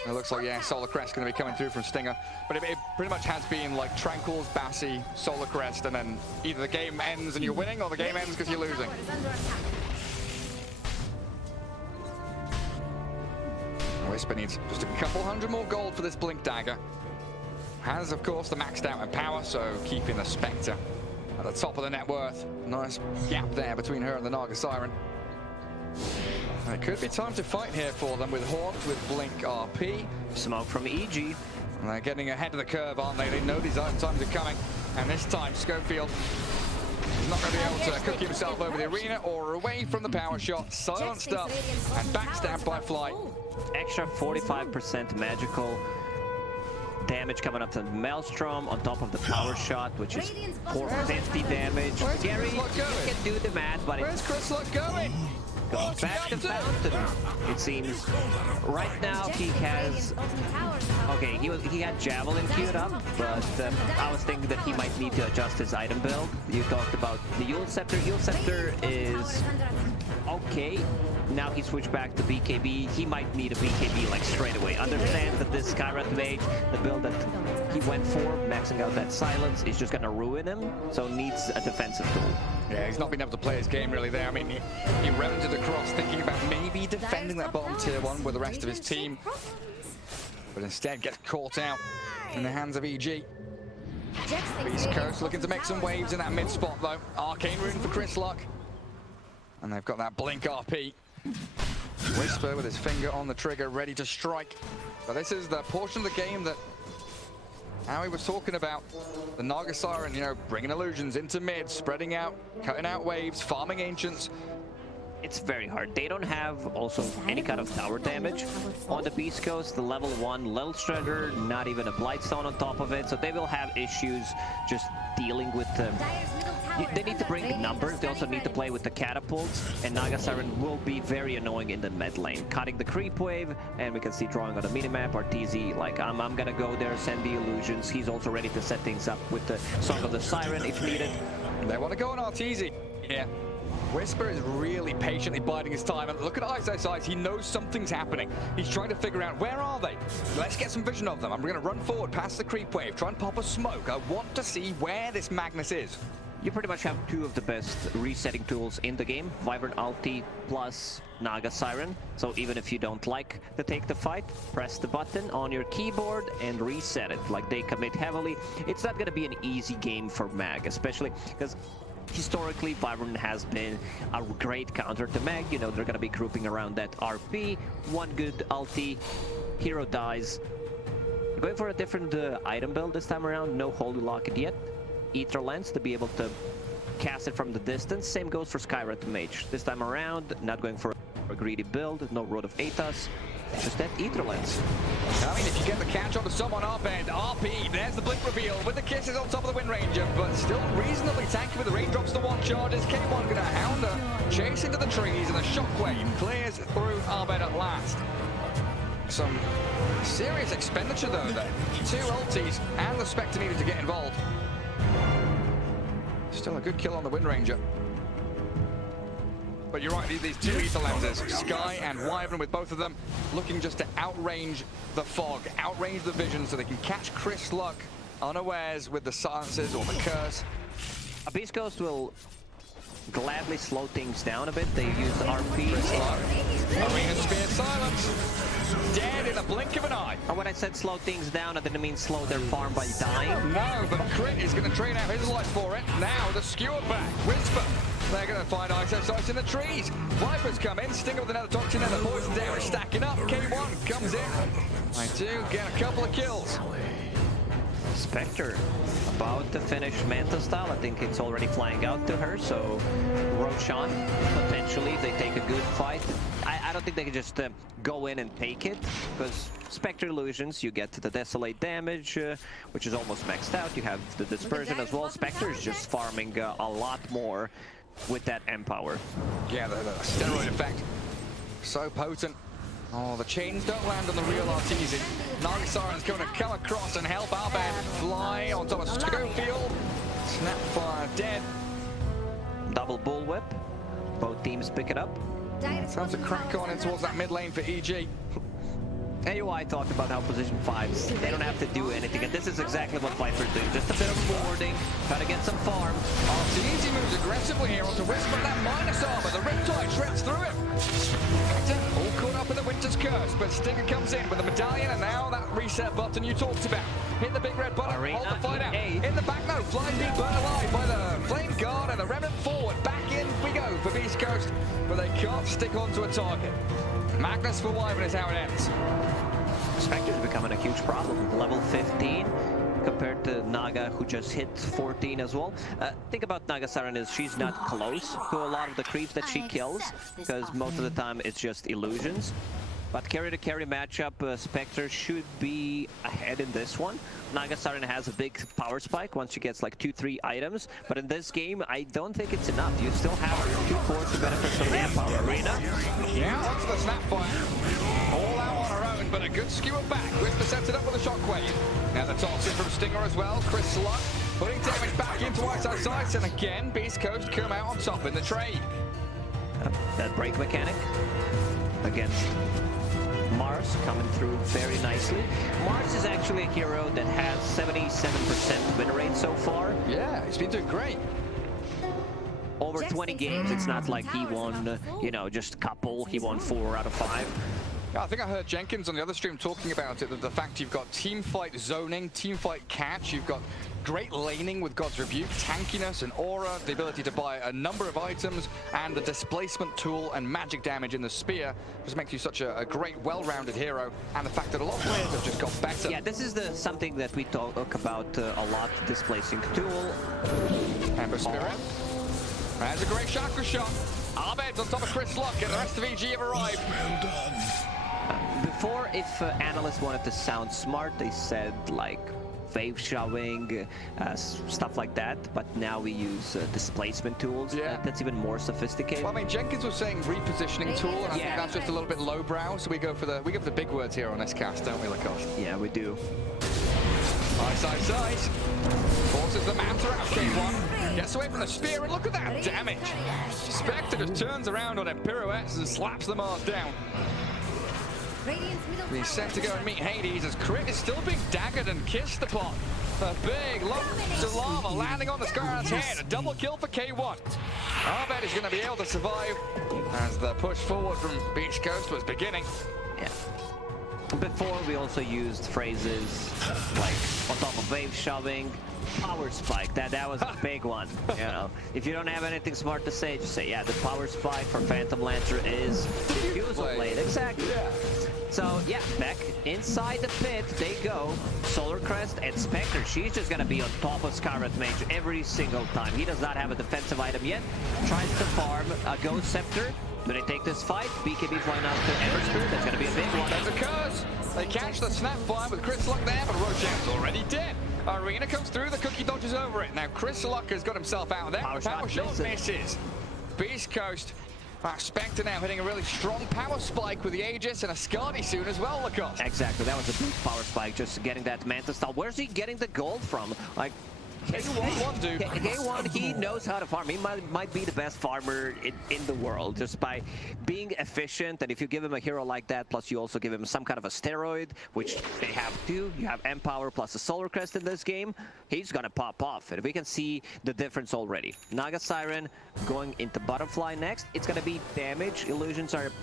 It looks like, yeah, Solar Crest going to be coming through from Stinger. But it pretty much has been like Tranquils, Bassi, Solar Crest, and then either the game ends and you're winning, or the game ends because you're losing. Whisper needs just a couple hundred more gold for this Blink Dagger. Has, of course, the maxed out Empower, so keeping the Spectre at the top of the net worth. Nice gap there between her and the Naga Siren. And it could be time to fight here for them with Horns, with Blink RP. Smoke from EG. And they're getting ahead of the curve, aren't they? They know these item times are coming. And this time, Schofield is not going to be able to cook himself over the arena or away from the power shot. Silenced up and backstabbed by Flight. Extra 45% magical damage coming up to Maelstrom on top of the power shot, which is 450 damage. Where's Gary, Chris Luck you going? can do the math, but Where's it's Chris Luck going? goes back to Fountain. It seems right now he has. Okay, he had Javelin queued up, but I was thinking that he might need to adjust his item build. You talked about the Yule Scepter. Yule Scepter is okay. Now he switched back to BKB. He might need a BKB like straight away. Understand that this Skyrat Mage, the build that he went for, maxing out that silence, is just gonna ruin him. So needs a defensive tool. Yeah, he's not been able to play his game really there. I mean, he rounded across thinking about maybe defending that bottom tier 1 with the rest of his team. But instead gets caught out in the hands of EG. Beast Coast looking to make some waves in that mid spot though. Arcane Rune for Chris Luck. And they've got that Blink RP. Whisper with his finger on the trigger, ready to strike. But this is the portion of the game that Howie was talking about. The Naga Siren, you know, bringing illusions into mid, spreading out, cutting out waves, farming ancients. It's very hard. They don't have also any kind of tower damage on the Beast Coast. The level 1 Lil Shredder, not even a Blightstone on top of it. So they will have issues just dealing with the... They need to bring numbers. They also need to play with the catapults. And Naga Siren will be very annoying in the mid lane. Cutting the creep wave, and we can see drawing on the minimap, RTZ, like, I'm gonna go there, send the illusions. He's also ready to set things up with the Song of the Siren if needed. They want to go on RTZ. Yeah. Whisper is really patiently biding his time, and look at Iso's eyes. He knows something's happening. He's trying to figure out, where are they? Let's get some vision of them. I'm going to run forward past the creep wave, try and pop a smoke. I want to see where this Magnus is. You pretty much have two of the best resetting tools in the game. Vibrant Ulti plus Naga Siren. So even if you don't like to take the fight, press the button on your keyboard and reset it. Like, they commit heavily. It's not going to be an easy game for Mag, especially because historically, Vibrant has been a great counter to Mag. You know, they're going to be grouping around that RP. One good ulti, hero dies. Going for a different item build this time around. No Holy Locket yet. Ether Lens to be able to cast it from the distance. Same goes for Skyrat Mage. This time around, not going for a greedy build. No Road of Aethas. Just that Ether Lens. I mean, if you get the catch on to someone up end, RP, there's the blink reveal with the kisses on top of the Wind Ranger, but still reasonably tanky with the raindrops to one charges. K1 gonna hound her, chase into the trees, and the shockwave clears through Arbed at last. Some serious expenditure though there. Two ultis and the Spectre needed to get involved. Still a good kill on the Wind Ranger. But you're right, these two Ether Lenses, Sky and Wyvern, with both of them looking just to outrange the fog, outrange the vision, so they can catch Chris Luck unawares with the silences or the curse. A Beast Coast will gladly slow things down a bit. They use RP. Arena Spear silence. Dead in a blink of an eye. And when I said slow things down, I didn't mean slow their farm by dying. No, but Crit is going to trade out his life for it. Now the skewer back. Whisper. They're going to find Ice in the trees. Vipers come in, Stinger with another toxin, and the poison damage stacking up. K1 comes in. I do get a couple of kills. Spectre about to finish Manta style. I think it's already flying out to her, so Roshan, potentially, if they take a good fight. I don't think they can just go in and take it, because Spectre illusions, you get the Desolate damage, which is almost maxed out. You have the Dispersion as well. Spectre is just farming a lot more with that Empower. Yeah, the steroid effect. So potent. Oh, the chains don't land on the real RTZ. Naga Siren's going to come across and help Abed fly on top of Schofield. Snapfire dead. Double bullwhip. Both teams pick it up. Time to crack on in towards that mid lane for EG. AUI talked about how position 5s, they don't have to do anything, and this is exactly what Viper's doing. Just a bit of warding, trying to get some farm. RTZ moves aggressively here onto Wisp, but that minus armor, the Riptide shreds through him. Spectre all caught up in the Winter's Curse, but Stinger comes in with the medallion, and now that reset button you talked about. Hit the big red button, Arena hold the fight out. E8. In the back, no, Flying being burnt alive by the Flame Guard, and the Remnant forward. Back in we go for Beast Coast, but they can't stick onto a target. Magnus for Wyvern is how it ends. Spectre's becoming a huge problem. Level 15 compared to Naga, who just hit 14 as well. Thing about Naga Siren is she's not close to a lot of the creeps that she kills, because most of the time it's just illusions. But carry-to-carry matchup, Spectre should be ahead in this one. Naga Siren has a big power spike once she gets like 2-3 items, but in this game, I don't think it's enough. You still have 2 cores to benefit from the Empower Arena. Yeah, onto the Snapfire. All out on her own, but a good skewer back. Whisper sets it up with a shockwave. Now the toss in from Stinger as well. Chris Sluck putting damage back into Whiteside Sights, and again, Beast Coast come out on top in the trade. That break mechanic against Mars coming through very nicely. Mars is actually a hero that has 77% win rate so far. Yeah, he's been doing great. Over 20 games, it's not like he won, you know, just a couple. He won 4 out of 5. Yeah, I think I heard Jenkins on the other stream talking about it, that the fact you've got team fight zoning, team fight catch, you've got great laning with God's Rebuke, tankiness and aura, the ability to buy a number of items, and the displacement tool and magic damage in the spear just makes you such a great, well-rounded hero, and the fact that a lot of players have just got better. Yeah, this is something that we talk about a lot, displacing tool. Ember Spirit. There's a great chakra shot. Abed's on top of Chris Luck, and the rest of EG have arrived. Well done. Before, if analysts wanted to sound smart, they said like wave showing, stuff like that. But now we use displacement tools. Yeah. That's even more sophisticated. Well, I mean, Jenkins was saying repositioning tool, and I think that's just a little bit lowbrow. So we go for the big words here on this cast, don't we, Lacoste? Yeah, we do. Ice. Forces the Manta out, K1. Gets away from the spear, and look at that damage. Spectre just turns around on it, pirouettes, and slaps the Mars down. He's set to go and meet Hades as Crit is still being daggered and kissed upon. A big lump of lava landing on the Scarlet's head. A double kill for K1. Abed is going to be able to survive as the push forward from Beach Coast was beginning. Yeah. Before, we also used phrases like on top of wave shoving, power spike. That was a big one. You know, if you don't have anything smart to say, just say, yeah, the power spike for Phantom Lancer is Diffusal Blade. Exactly. Yeah. So yeah, back inside the pit they go. Solar Crest and Spectre. She's just gonna be on top of Scarlet Mage every single time. He does not have a defensive item yet. Tries to farm a Ghost Scepter. Do they take this fight? BKB flying out to Ember Spirit. That's gonna be a big one. There's a curse. They catch the Snapfire with Chris Luck there, but Rocham's already dead. Arena comes through, the cookie dodges over it. Now Chris Luck has got himself out of there. Power Power shot shot misses. Beast Coast. Spectre now hitting a really strong power spike with the Aegis and a Skadi soon as well, Lacoste. Exactly, that was a big power spike, just getting that Manta style. Where's he getting the gold from? Like, K1, dude. K1, he knows how to farm. He might be the best farmer in the world just by being efficient. And if you give him a hero like that, plus you also give him some kind of a steroid, which they have too. You have Empower plus a Solar Crest in this game. He's gonna pop off, and we can see the difference already. Naga Siren going into Butterfly next. It's gonna be damage. Illusions are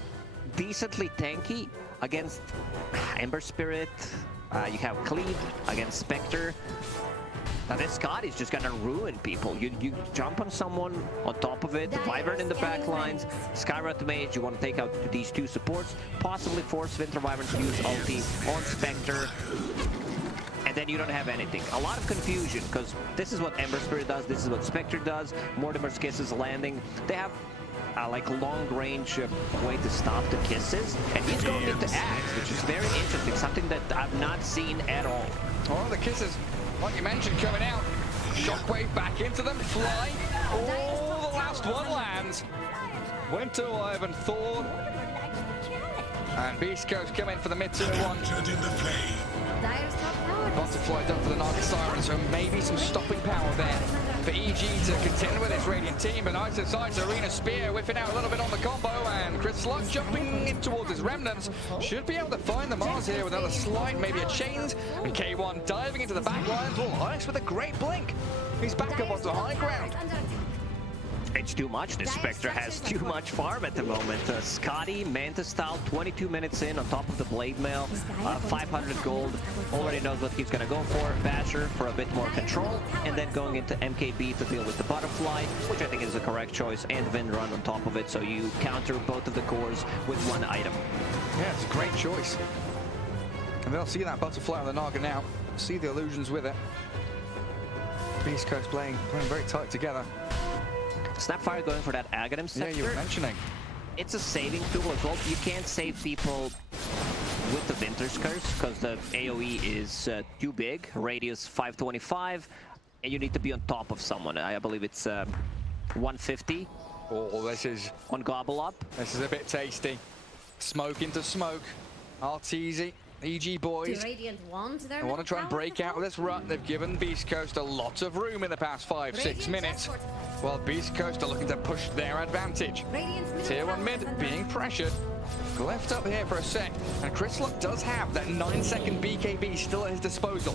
decently tanky against Ember Spirit. You have Cleave against Spectre. Now this Scott is just gonna ruin people. You jump on someone on top of it, Wyvern in the back lines, Skywrath Mage, you want to take out these 2 supports, possibly force Winter Wyvern to use ulti on Spectre, and then you don't have anything. A lot of confusion, because this is what Ember Spirit does, this is what Spectre does, Mortimer's Kiss is landing. They have like long range way to stop the kisses, and he's going into Axe, which is very interesting, something that I've not seen at all. Oh, the kisses, like you mentioned, coming out. Shockwave back into them, fly. Oh, the last one lands. Winter Wyvern Thorn. And Beast Coast come in for the mid-tier one. Entered in the play. Dire's top tower. Butterfly done for the Naga Siren, so maybe some stopping power there for EG to contend with this Radiant team. But RTZ Arena Spear whiffing out a little bit on the combo, and Chris Luck jumping in towards his remnants. Should be able to find the Mars here with another slide, maybe a chains. And K1 diving into the back lines. Well, Onyx with a great blink. He's back up onto high ground. It's too much. This Spectre has too much farm at the moment. Scotty, Mantis style, 22 minutes in on top of the Blade Mail. 500 gold. Already knows what he's going to go for. Basher for a bit more control. And then going into MKB to deal with the Butterfly, which I think is the correct choice. And Vindrun on top of it. So you counter both of the cores with one item. Yeah, it's a great choice. And they'll see that Butterfly on the Naga now. See the illusions with it. Beast Coast playing very tight together. Snapfire going for that Aghanim Scepter. Yeah, you were mentioning. It's a saving tool as well. You can't save people with the Winter's Curse because the AoE is too big, radius 525, and you need to be on top of someone. I believe it's 150. Oh, this is on Gobble Up. This is a bit tasty. Smoke into smoke. RTZ, EG boys. They want to try and break out of this rut. They've given Beast Coast a lot of room in the past 5-6 minutes. While Beast Coast are looking to push their advantage. Tier 1 mid being pressured. Left up here for a sec. And Chris Luck does have that 9-second BKB still at his disposal.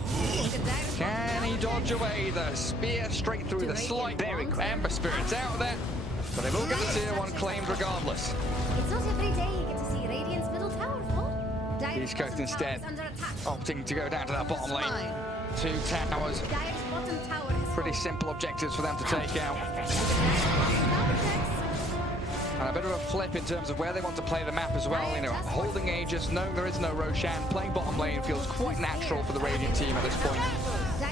Can he dodge away the spear straight through the slight? Ember Spirit's out there. But they will get the tier 1 claimed regardless. It's not every day you get to see Radiant's middle tower full. Beast Coast instead opting to go down to that bottom lane. 2 towers. Pretty simple objectives for them to take out. And a bit of a flip in terms of where they want to play the map as well. You know, holding Aegis, knowing there is no Roshan, playing bottom lane feels quite natural for the Radiant team at this point.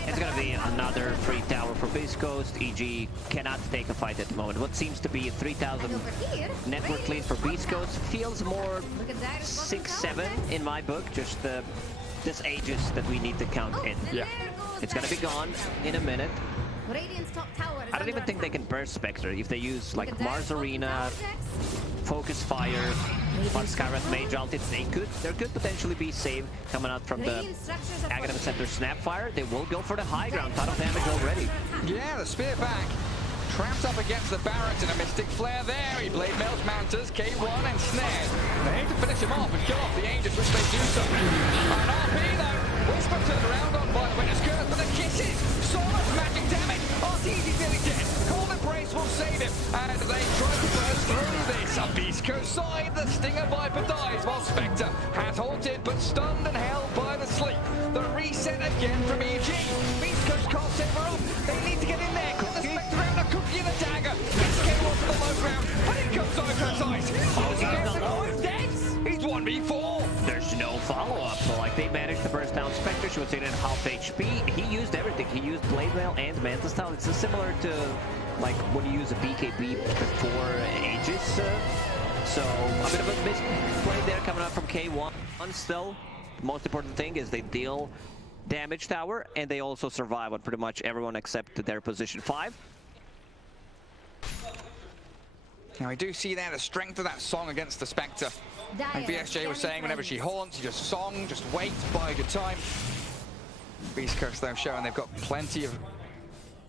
It's going to be another free tower for Beast Coast. EG cannot take a fight at the moment. What seems to be a 3,000 network lead for Beast Coast feels more 6-7 in my book. Just this Aegis that we need to count in. Yeah. It's going to be gone in a minute. Radiant's top tower I don't even think they can burst Spectre. If they use like Mars Arena, Focus Fire, on Skyrath Mage ult, there could potentially be save coming out from the Aghanim Scepter Snapfire. They will go for the high ground, ton of damage already. Yeah, the spear back. Trapped up against the Barrett and a Mystic Flare there. He Blade Mails Mantas, K1 and Snared. They aim to finish him off and kill off the Aegis, which they do so. And RP though, Whisper turned around on by the Winter's Curse, but the kisses, so much magic damage. RTZ's nearly dead. Cold Embrace will save him, and they try to burst through this. On Beast Coast side, the Stinger Viper dies while Spectre has halted but stunned and held by the sleep. The reset again from EG. Beast Coast can't save her up. They need to get in there. Cut the Spectre out, a cookie and a dagger. Gets K1 to the low ground, and it comes Cypher's eyes. Oh, he gets him. Oh, he's dead. He's 1v4. There's no follow-up. So like they managed to burst down Spectre. She was in at half HP. He used everything. He used Blade Mail and Mantis style. It's similar to like when you use a BKB before Aegis. So a bit of a misplay there coming out from K1. Still, the most important thing is they deal damage tower and they also survive on pretty much everyone except their position 5. Now we do see there the strength of that song against the Spectre. Like BSJ was saying, whenever she haunts, you just song, just wait, bide your time. Beast Coast though showing they've got plenty of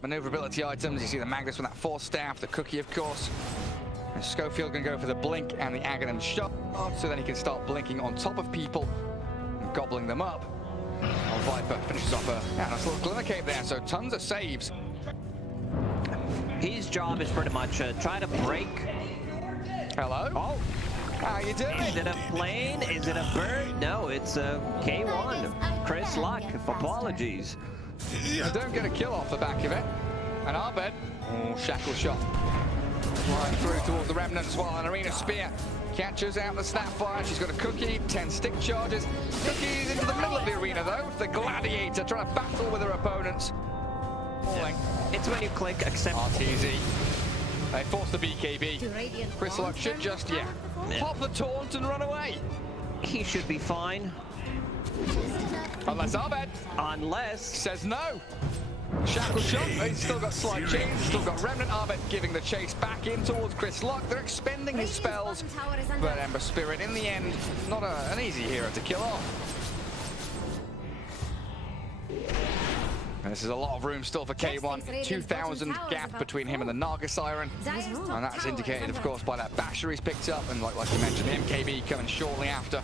maneuverability items. You see the Magnus with that Force Staff, the Cookie of course. And Schofield can go for the Blink and the Aghanim Shot, so then he can start blinking on top of people and gobbling them up. While Viper finishes off a nice little Glimmer Cape there, so tons of saves. His job is pretty much try to break. Hello? Oh. How you doing? Is it a plane? Is it a bird? No, it's a K1. Chris Luck, apologies. I don't get a kill off the back of it. And Arbed, shackle shot. Flying through towards the Remnants while an Arena Spear catches out the Snapfire. She's got a Cookie, 10 stick charges. Cookie's into the middle of the arena though. The Gladiator trying to battle with her opponents. Falling. It's when you click accept. RTZ. They force the BKB. Chris Luck should just, pop the taunt and run away. He should be fine. Unless Arbed says no. Shackle shot, he's still got slight chains, still got Remnant Arbet giving the chase back in towards Chris Luck. They're expending his spells, but Ember Spirit in the end, not an easy hero to kill off. And this is a lot of room still for K1, 2,000 gap between him and the Naga Siren, and that's indicated of course by that basher he's picked up, and like you mentioned, the MKB coming shortly after.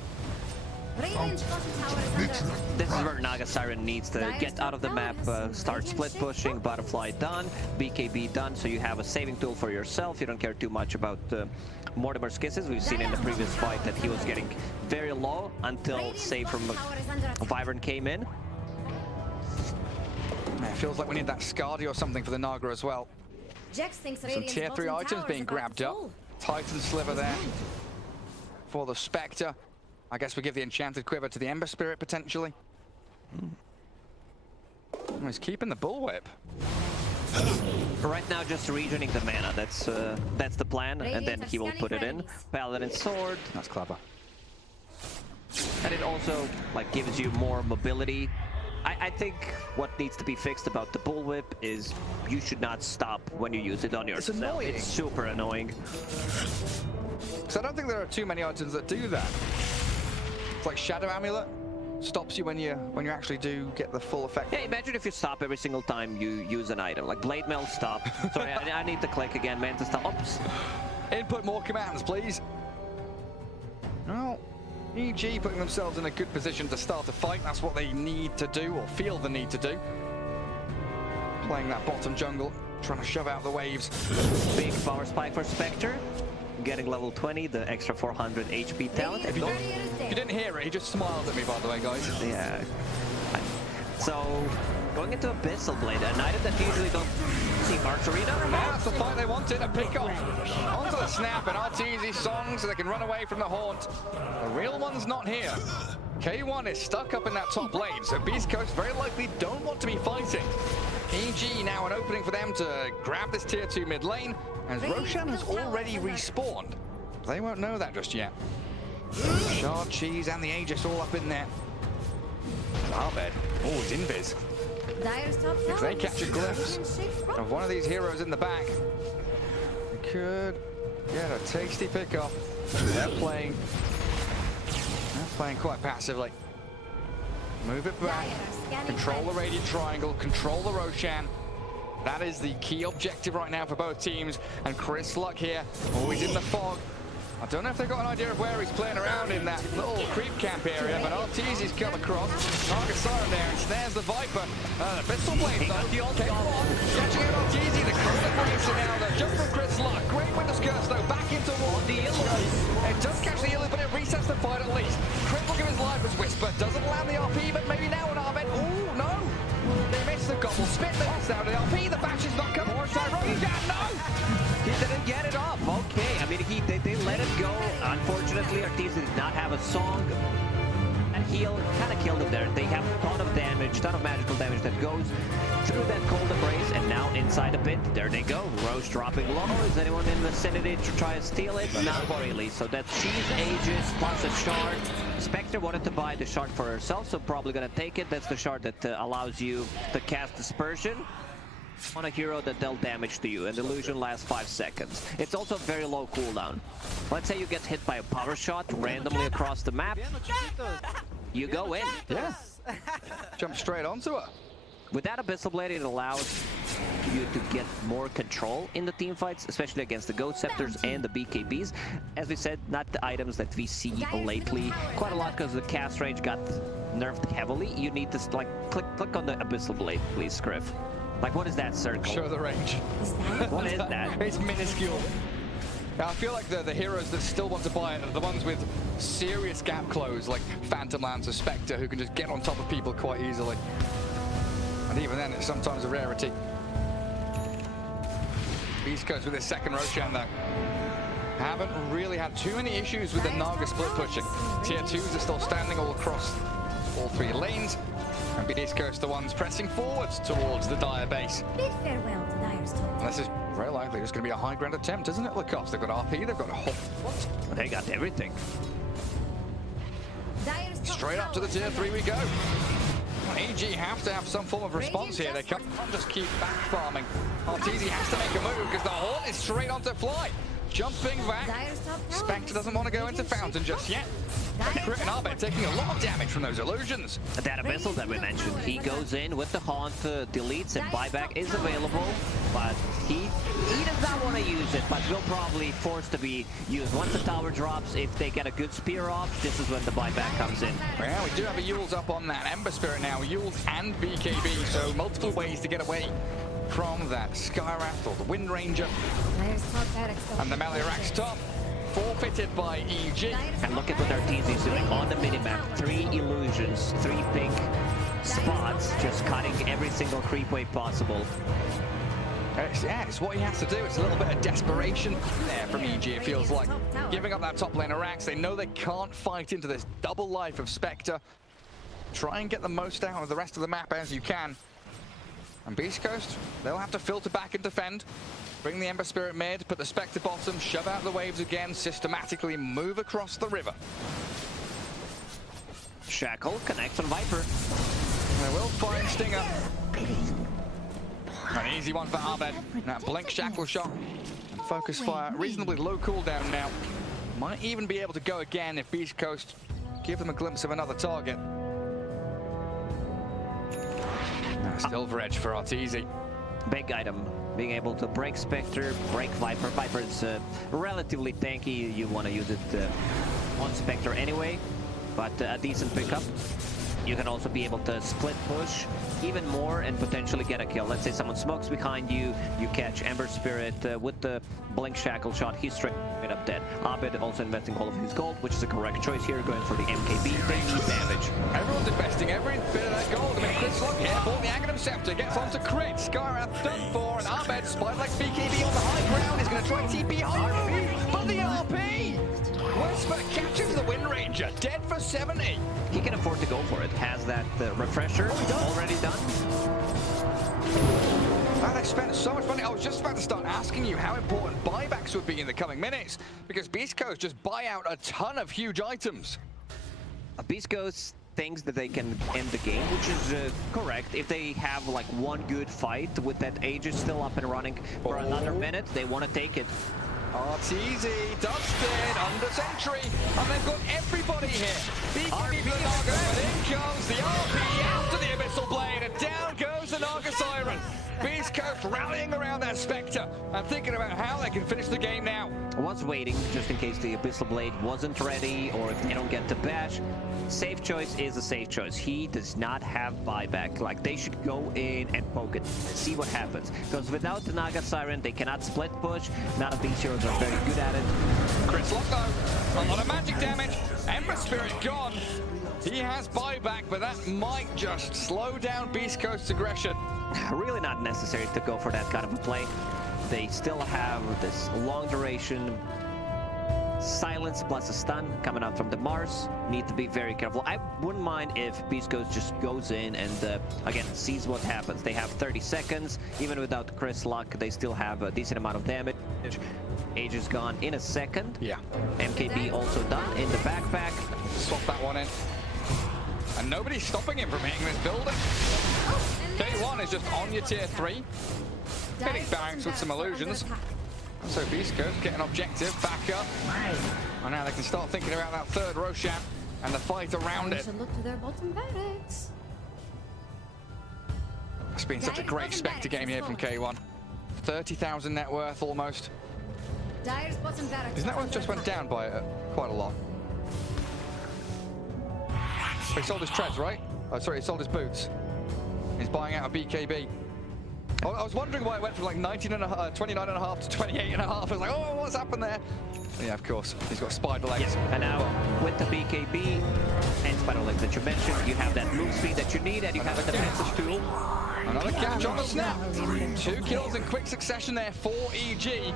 This is where Naga Siren needs to get out of the map, start split pushing, Butterfly done, BKB done, so you have a saving tool for yourself. You don't care too much about Mortimer's kisses. We've seen in the previous fight that he was getting very low until save from Wyvern came in. Yeah, it feels like we need that Scardy or something for the Naga as well. Some tier 3 items being grabbed up. Titan Sliver there for the Spectre. I guess we give the Enchanted Quiver to the Ember Spirit potentially. Oh, he's keeping the Bullwhip. Right now, just regening the mana. That's the plan, and then he will put it in. Paladin Sword. That's clever. And it also like gives you more mobility. I think what needs to be fixed about the Bullwhip is you should not stop when you use it on yourself. It's annoying. It's super annoying. So I don't think there are too many items that do that. It's like Shadow Amulet stops you when you actually do get the full effect. Yeah, imagine if you stop every single time you use an item. Like Blade Mail stop. Sorry, I need to click again, man, to stop. Oops. Input more commands, please. Well, EG putting themselves in a good position to start a fight. That's what they need to do, or feel the need to do. Playing that bottom jungle, trying to shove out the waves. Big power spike for Spectre. Getting level 20, the extra 400 HP talent. If you didn't hear it, he just smiled at me, by the way, guys. Yeah. So, going into Abyssal Blade, an item that you usually don't see Mark's Arena. Yeah, that's the fight they wanted, a pick off. Onto the snap, and RTZ song so they can run away from the haunt. The real one's not here. K1 is stuck up in that top lane, so Beast Coast very likely don't want to be fighting. EG now an opening for them to grab this tier 2 mid lane, as Roshan has already respawned. They won't know that just yet. Shard, Cheese, and the Aegis all up in there. Arbed. Oh, it's Invis. If they catch a glimpse of one of these heroes in the back, they could get a tasty pickup. They're playing quite passively. Move it back, control the Radiant Triangle, control the Roshan. That is the key objective right now for both teams. And Chris Luck here, always in the fog. I don't know if they've got an idea of where he's playing around in that little creep camp area, but RTZ's come across. Naga Siren there and snares the Viper. Abyssal Blade though. Catching out RTZ, the corner breaks it now. The jump from Chris Luck. Great Winter's Curse though, back into one. The Illu. It does catch the Illu, but it resets the fight at least. Crit will give his life as Whisper. Doesn't land the RP, but maybe now an Arbed. Ooh, no. They missed the gobble. Spit the miss out of the RP. The bash is not coming. More time. No! He didn't get it off. Okay, I mean, they let it go. Unfortunately, RTZ did not have a song. And heal kind of killed it there. They have a ton of damage, ton of magical damage that goes through that cold embrace, and now inside a pit. There they go. Rose dropping low. Is anyone in the vicinity to try and steal it? Not really. So that's Cheese, Aegis, plus a shard. Spectre wanted to buy the shard for herself, so probably gonna take it. That's the shard that allows you to cast Dispersion on a hero that dealt damage to you, and illusion lasts 5 seconds. It's also a very low cooldown. Let's say you get hit by a power shot randomly across the map, you go in. Yeah. Jump straight onto her. With that Abyssal Blade, it allows you to get more control in the team fights, especially against the Ghost Scepters and the BKBs. As we said, not the items that we see lately quite a lot because the cast range got nerfed heavily. You need to like click on the Abyssal Blade, please, Scriff. Like, what is that circle? Show the range. What is that? It's minuscule. Now, I feel like the heroes that still want to buy it are the ones with serious gap close, like Phantom Lance or Spectre, who can just get on top of people quite easily. And even then, it's sometimes a rarity. Beast Coast with his second Roshan, though. Haven't really had too many issues with the Naga split pushing. Tier 2s are still standing all across all 3 lanes. And Beast Coast the ones pressing forwards towards the Dire base. Bid farewell to Dire's top. And this is very likely just going to be a high ground attempt, isn't it, Lacoste? They've got RP, they've got a what? They got everything. Straight up to the tier 3 we go. EG have to have some form of response here. They can't just keep back farming. RTZ has to make a move because the Haunt is straight onto Fly. Jumping back. Spectre doesn't want to go into Fountain just yet. Crit and Arbet taking a lot of damage from those illusions. That Abyssal that we mentioned, he goes in with the Haunt, deletes, and buyback is available, but he does not want to use it, but will probably force to be used. Once the tower drops, if they get a good spear off, this is when the buyback comes in. Well, we do have a Yule's up on that Ember Spirit now, Yule's and BKB, so multiple ways to get away from that Skywrath or the Wind Ranger. And the melee racks top, forfeited by EG. And look at what RTZ is doing on the minimap. 3 illusions, 3 pink spots, just cutting every single creep wave possible. It's what he has to do. It's a little bit of desperation there from EG, it feels like. Giving up that top lane of racks. They know they can't fight into this double life of Spectre. Try and get the most out of the rest of the map as you can. And Beast Coast, they'll have to filter back and defend. Bring the Ember Spirit mid, put the Spectre bottom, shove out the waves again, systematically move across the river. Shackle connects on Viper. They will find Stinger. An easy one for Arbed. That blink shackle shot and focus fire. Reasonably low cooldown now. Might even be able to go again if Beast Coast give them a glimpse of another target. Silver Edge for RTZ. Big item. Being able to break Spectre, break Viper. Viper is relatively tanky. You want to use it on Spectre anyway, but a decent pickup. You can also be able to split push even more and potentially get a kill. Let's say someone smokes behind you, you catch Ember Spirit with the blink shackle shot, he's straight up dead. Abed also investing all of his gold, which is the correct choice here, going for the MKB. They need damage. Everyone's investing every bit of that gold. I mean, Chris Lock here for the Aghanim Scepter, gets onto crit. Skywrath done for, and Abed, Spiderlegs BKB on the high ground, is going to try TP home, but the RP! Whisper catches the Wind Ranger, dead for 70. He can afford to go for it. Has that refresher already done? Wow, they spent so much money. I was just about to start asking you how important buybacks would be in the coming minutes, because Beast Coast just buy out a ton of huge items. Beast Coast thinks that they can end the game, which is correct. If they have like one good fight with that Aegis still up and running for another minute, they want to take it. RTZ, dusted, under sentry, and they've got everybody here. BKB for the Naga, and in comes the RP after the Abyssal Blade, and down goes the Naga Siren. Beast Coast rallying around their Spectre and thinking about how they can finish the game now. I was waiting just in case the Abyssal Blade wasn't ready or if they don't get to bash. Safe choice is a safe choice. He does not have buyback. Like, they should go in and poke it, see what happens. Because without the Naga Siren, they cannot split push. None of these heroes are very good at it. Chris Lock though, a lot of magic damage. Ember Spirit gone. He has buyback, but that might just slow down Beast Coast's aggression. Really not necessary to go for that kind of a play. They still have this long duration silence plus a stun coming out from the Mars. Need to be very careful. I wouldn't mind if Beast Coast just goes in and again sees what happens. They have 30 seconds. Even without Chris Luck, they still have a decent amount of damage. Aegis gone in a second. Yeah. MKB also done in the backpack. Swap that one in. And nobody's stopping him from hitting this building. K1 is just on your tier 3. Hitting barracks with some illusions. So Beast Coast get an objective back up. And now they can start thinking about that third Roshan and the fight around it. Should look to their bottom barracks. It's been such a great Spectre game here from K1. 30,000 net worth almost. Dire's bottom barracks. His net worth just went down by quite a lot. He sold his treads, right? Oh, sorry, he sold his boots. He's buying out a BKB. Oh, I was wondering why it went from like 29.5 to 28.5. I was like, oh, what's happened there? Yeah, of course. He's got spider legs. Yes. And now with the BKB and spider legs that you mentioned, you have that move speed that you need, and you have a defensive tool. Another catch on the snap. 2 kills in quick succession there for EG.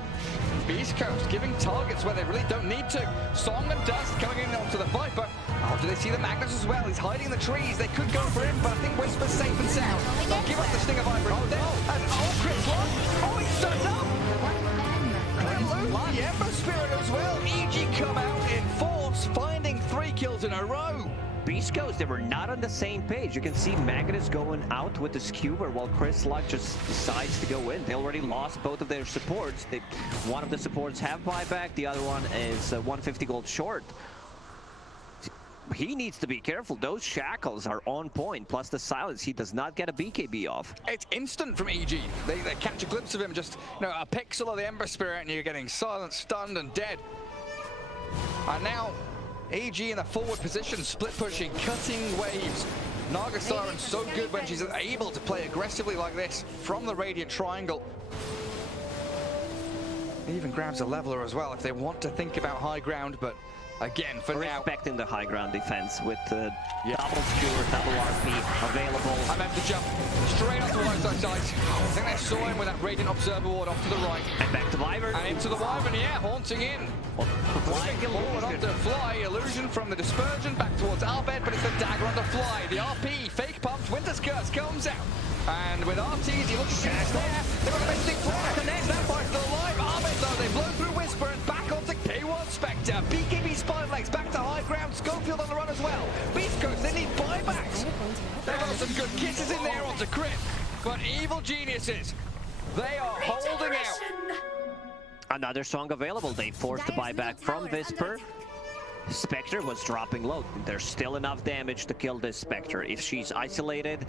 Beast Coast giving targets where they really don't need to. Song and Dust coming in onto the Viper. Oh, do they see the Magnus as well? He's hiding in the trees. They could go for him, but I think Whisper's safe and sound. They'll give up the Stinger Viper. Oh, there. And Chris Lock. Oh, he's stunned up. They lose the Ember Spirit as well. EG come out in force, finding 3 kills in a row. Beast Coast, they were not on the same page. You can see Magnus going out with the skewer while Chris Luck just decides to go in. They already lost both of their supports. One of the supports have buyback, the other one is 150 gold short. He needs to be careful. Those shackles are on point, plus the silence. He does not get a BKB off. It's instant from EG. They catch a glimpse of him, just a pixel of the Ember Spirit, and you're getting silent, stunned, and dead. And now, EG in a forward position, split pushing, cutting waves. Naga Siren's so good when she's able to play aggressively like this from the Radiant Triangle. He even grabs a leveler as well if they want to think about high ground, but again, for now... Respecting the high ground defense with double skewer, double RP available. I meant to jump straight onto right side sides. I think they saw him with that Radiant Observer Ward off to the right. And back to Wyvern. And into the Wyvern, yeah, haunting in. Flying forward onto Fly, illusion from the dispersion back towards Arbed, but it's the dagger on the Fly. The RP, fake pumps, Winter's Curse comes out. And with RTZ looking at his there, they've got a mystic flash, and there's that fight still alive. Arbed though, they blow through Whisper and back onto K1 Spectre. BKB Spine Legs back to high ground, Schofield on the run as well. Beast Coast, they need buybacks. They've got some good kisses in there onto Crit, but Evil Geniuses, they are holding out. Another song available. They forced the buyback from Whisper. Spectre was dropping low. There's still enough damage to kill this Spectre. If she's isolated,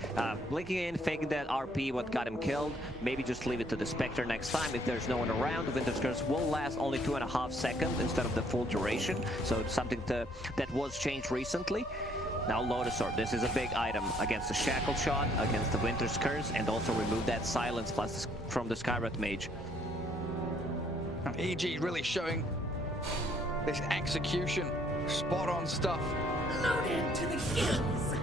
blinking in, faking that RP, what got him killed, maybe just leave it to the Spectre next time. If there's no one around, the Winter's Curse will last only 2.5 seconds instead of the full duration. So it's something that was changed recently. Now Lotus Orb, this is a big item against the Shackle Shot, against the Winter's Curse, and also remove that silence plus from the Skywrath Mage. EG really showing this execution, spot on stuff. Loaded to the gills.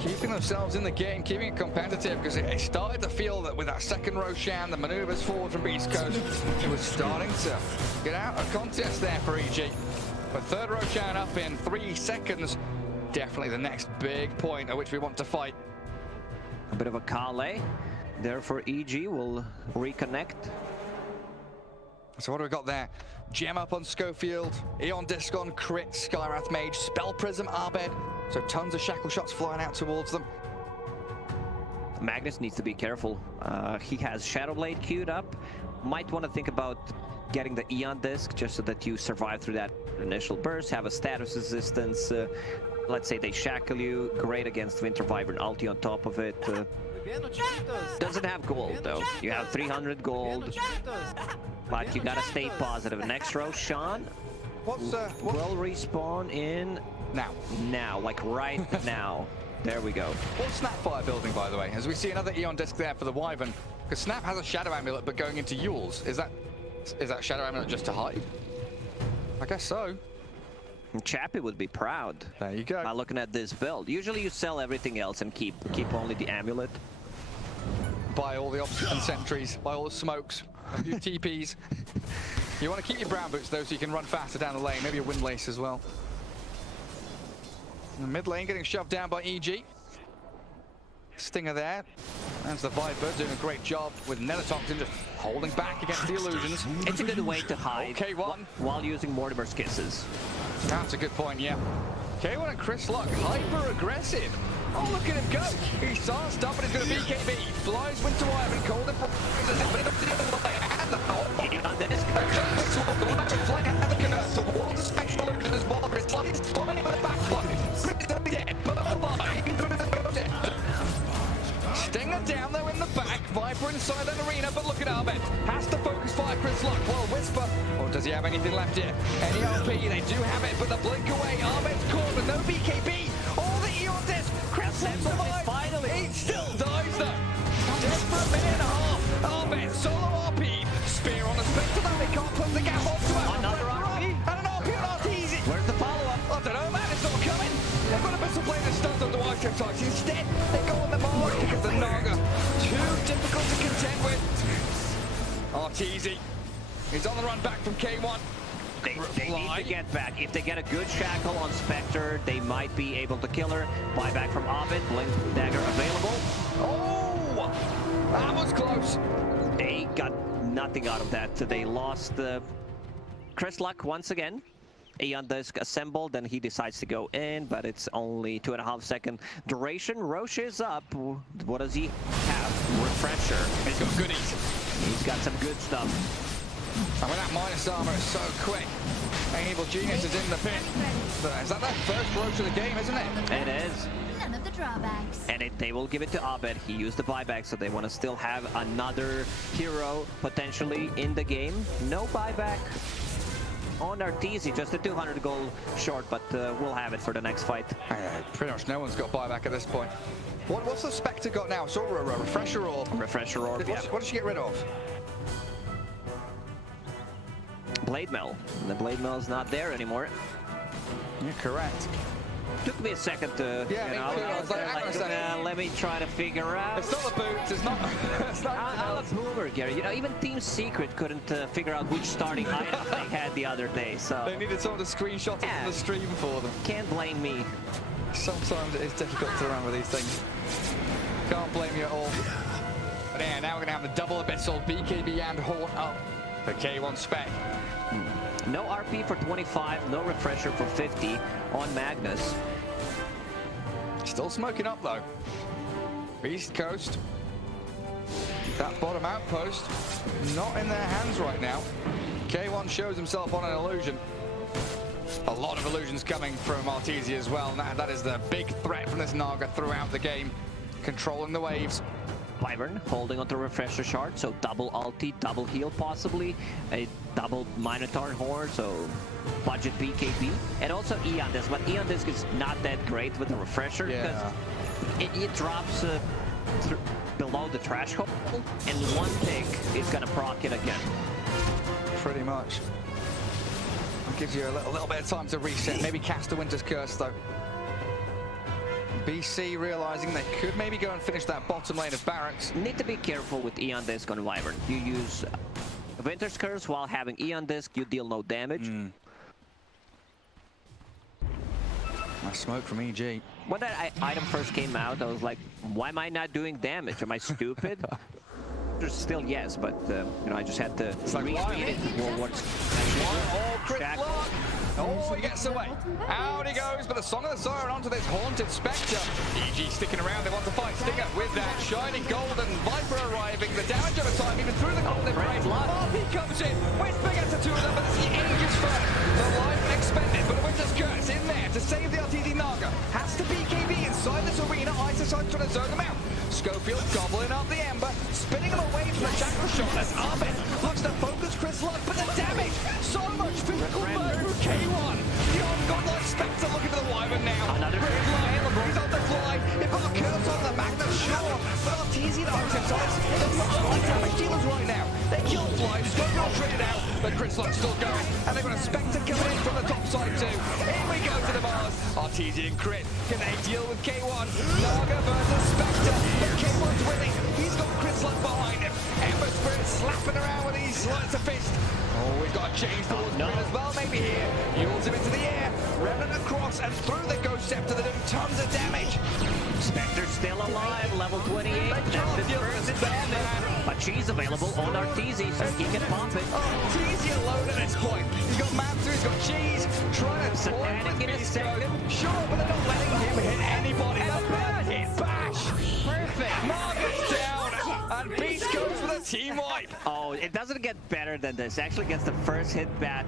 Keeping themselves in the game, keeping it competitive, because it started to feel that with that second Roshan, the maneuvers forward from Beast Coast, it was starting to get out of contest there for EG. But third Roshan up in 3 seconds, definitely the next big point at which we want to fight. A bit of a Kale there for EG. Will reconnect. So what do we got there? Gem up on Schofield, Eon Disc on Crit, Skywrath Mage, Spell Prism, Arbed. So tons of shackle shots flying out towards them. Magnus needs to be careful. He has Shadow Blade queued up. Might want to think about getting the Eon Disc just so that you survive through that initial burst, have a status resistance. Let's say they shackle you, great against Winter Wyvern ulti on top of it. Doesn't have gold though. You have 300 gold, but you gotta stay positive. Next Roshan will respawn in now, like right now. There we go. What's Snapfire building, by the way? As we see another Eon Disc there for the Wyvern, because Snap has a Shadow Amulet, but going into Yule's, is that Shadow Amulet just to hide? I guess so. Chappie would be proud. There you go. By looking at this build. Usually you sell everything else and keep only the amulet. Buy all the Obsidian Sentries, buy all the smokes, a few TPs. You want to keep your brown boots though, so you can run faster down the lane. Maybe a Windlace as well. In the mid lane getting shoved down by EG. Stinger there. That's the Viper doing a great job with Nethertoxin just holding back against the illusions. It's a good way to hide while using Mortimer's Kisses. That's a good point, yeah. K1 and Chris Luck, hyper aggressive. Oh, look at him go. He saw stuff and he's going to BKB. Flies Winter Wyvern, cold and Stinger down though in the back, Viper inside that arena, but look at Arbed. Has to focus fire Chris Luck, well Whisper, or does he have anything left here? Any RP, they do have it, but the blink away, Arbed's caught, but no BKB. All the Eon Disc, Chris Luck survives. Finally, he still dies though. Dead for a minute and a half. Arbed, solo RP, spear on the Spectre though, they can't put the gap onto it. Another RP? And an RP on RTZ. Where's the follow-up? I don't know, man, it's not coming. They've got a missile plane that stuns on the White Attacks. Instead, they go on the mark because the Naga too difficult to contend with. RTZ is on the run back from K1. They need to get back. If they get a good shackle on Spectre, they might be able to kill her. Buyback from Ovid, Blink Dagger available. Oh, that was close. They got nothing out of that. They lost Chris Luck once again. Aeon Disc assembled, and he decides to go in, but it's only 2.5 second duration. Roche is up. What does he have? Refresher. He's got goodies. He's got some good stuff. And with that minus armor is so quick. Evil Genius is in the pit. Is that their first Roche of the game, isn't it? It is. None of the drawbacks. And they will give it to Abed. He used the buyback, so they want to still have another hero potentially in the game. No buyback on RTZ, just a 200 goal short, but we'll have it for the next fight. Pretty much no one's got buyback at this point. What's the Spectre got now? So a refresher orb? Refresher orb, yeah. What did she get rid of? Blade Mill. The Blade Mill is not there anymore. You're correct. Took me a second to, Yeah, you know, I was like, let me try to figure out. It's not the boots, it's not... it's not I'm a boomer, Gary. You know, even Team Secret couldn't figure out which starting item they had the other day, so... They needed someone to screenshot it from the stream for them. Can't blame me. Sometimes it is difficult to remember these things. Can't blame you at all. But yeah, now we're going to have the double abyssal, BKB and Horn up for K1 Spec. No RP for 25, no refresher for 50 on Magnus. Still smoking up though. Beast Coast. That bottom outpost, not in their hands right now. K1 shows himself on an illusion. A lot of illusions coming from RTZ as well. That is the big threat from this Naga throughout the game. Controlling the waves. Wyvern holding onto refresher shard, so double ulti, double heal possibly, a double Minotaur Horn, so budget BKB, and also Aeon Disc, but Aeon Disc is not that great with the refresher because it drops below the threshold, and one tick is gonna proc it again. Pretty much. Gives you a little bit of time to reset, maybe cast a Winter's Curse though. BC realizing they could maybe go and finish that bottom lane of barracks. Need to be careful with Aeon Disc on Wyvern. You use Winter's Curse while having Aeon Disc, you deal no damage. Nice smoke from EG. When that item first came out, I was like, why am I not doing damage? Am I stupid? Still yes, but you know, I just had to read it. Chris Lock! Oh, he gets away. Out he goes, but the Song of the Siren onto this Haunted Spectre. EG sticking around, they want to fight Stinger with that shining golden Viper arriving. The damage over time, even through the golden rays. RP comes in, Whisper gets the two of them, but it's the ages first. The life expended, but the Winter's Curse in there to save the RTZ Naga. Has to BKB inside this arena. Isocide's trying to zone them out. Schofield gobbling up the Ember, spinning them away from the Shackle shot as Abed looks to focus Chris Luck, but the damage! So much physical burn from K1! The ungodlike Spectre looking for the Wyvern now. Another Red line, he's on the fly. If our curves on the Magnus, sure, but RTZ and Arctics, they're not like damage dealers right now. They kill flies, Schofield traded out, but Chris Luck's still going, and they've got a Spectre coming in from the top side too. In we go to the bars. RTZ and Crit, can they deal with K1? Naga versus Spectre. But K1's winning. He's got Chris Luck behind him. Ember Spirit slapping around with these slides of fist. Oh, we've got to change towards Crit as well, maybe here. Yules him into the air. Remnant across and through the Ghost Scepter. They're doing tons of damage. Spectre's still alive, level 28. That's his first damage. But she's available on RTZ, so he can pump it. RTZ alone at this point. He's got Manta, he's got Cheese. Trying to Satanic in a second. Sure, but they're not letting him hit anybody. The bird hit. Bash. Perfect. Margaret's down. And Beast goes for the team wipe. Oh, it doesn't get better than this. Actually gets the first hit back.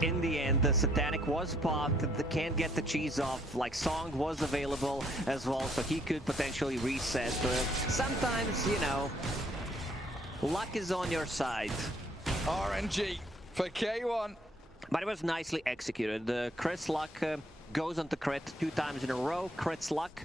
In the end, the Satanic was popped. Can't get the cheese off. Like, Song was available as well, so he could potentially reset. But sometimes, you know, luck is on your side. RNG for K1. But it was nicely executed. Chris Luck goes on to crit 2 times in a row. Crit's Luck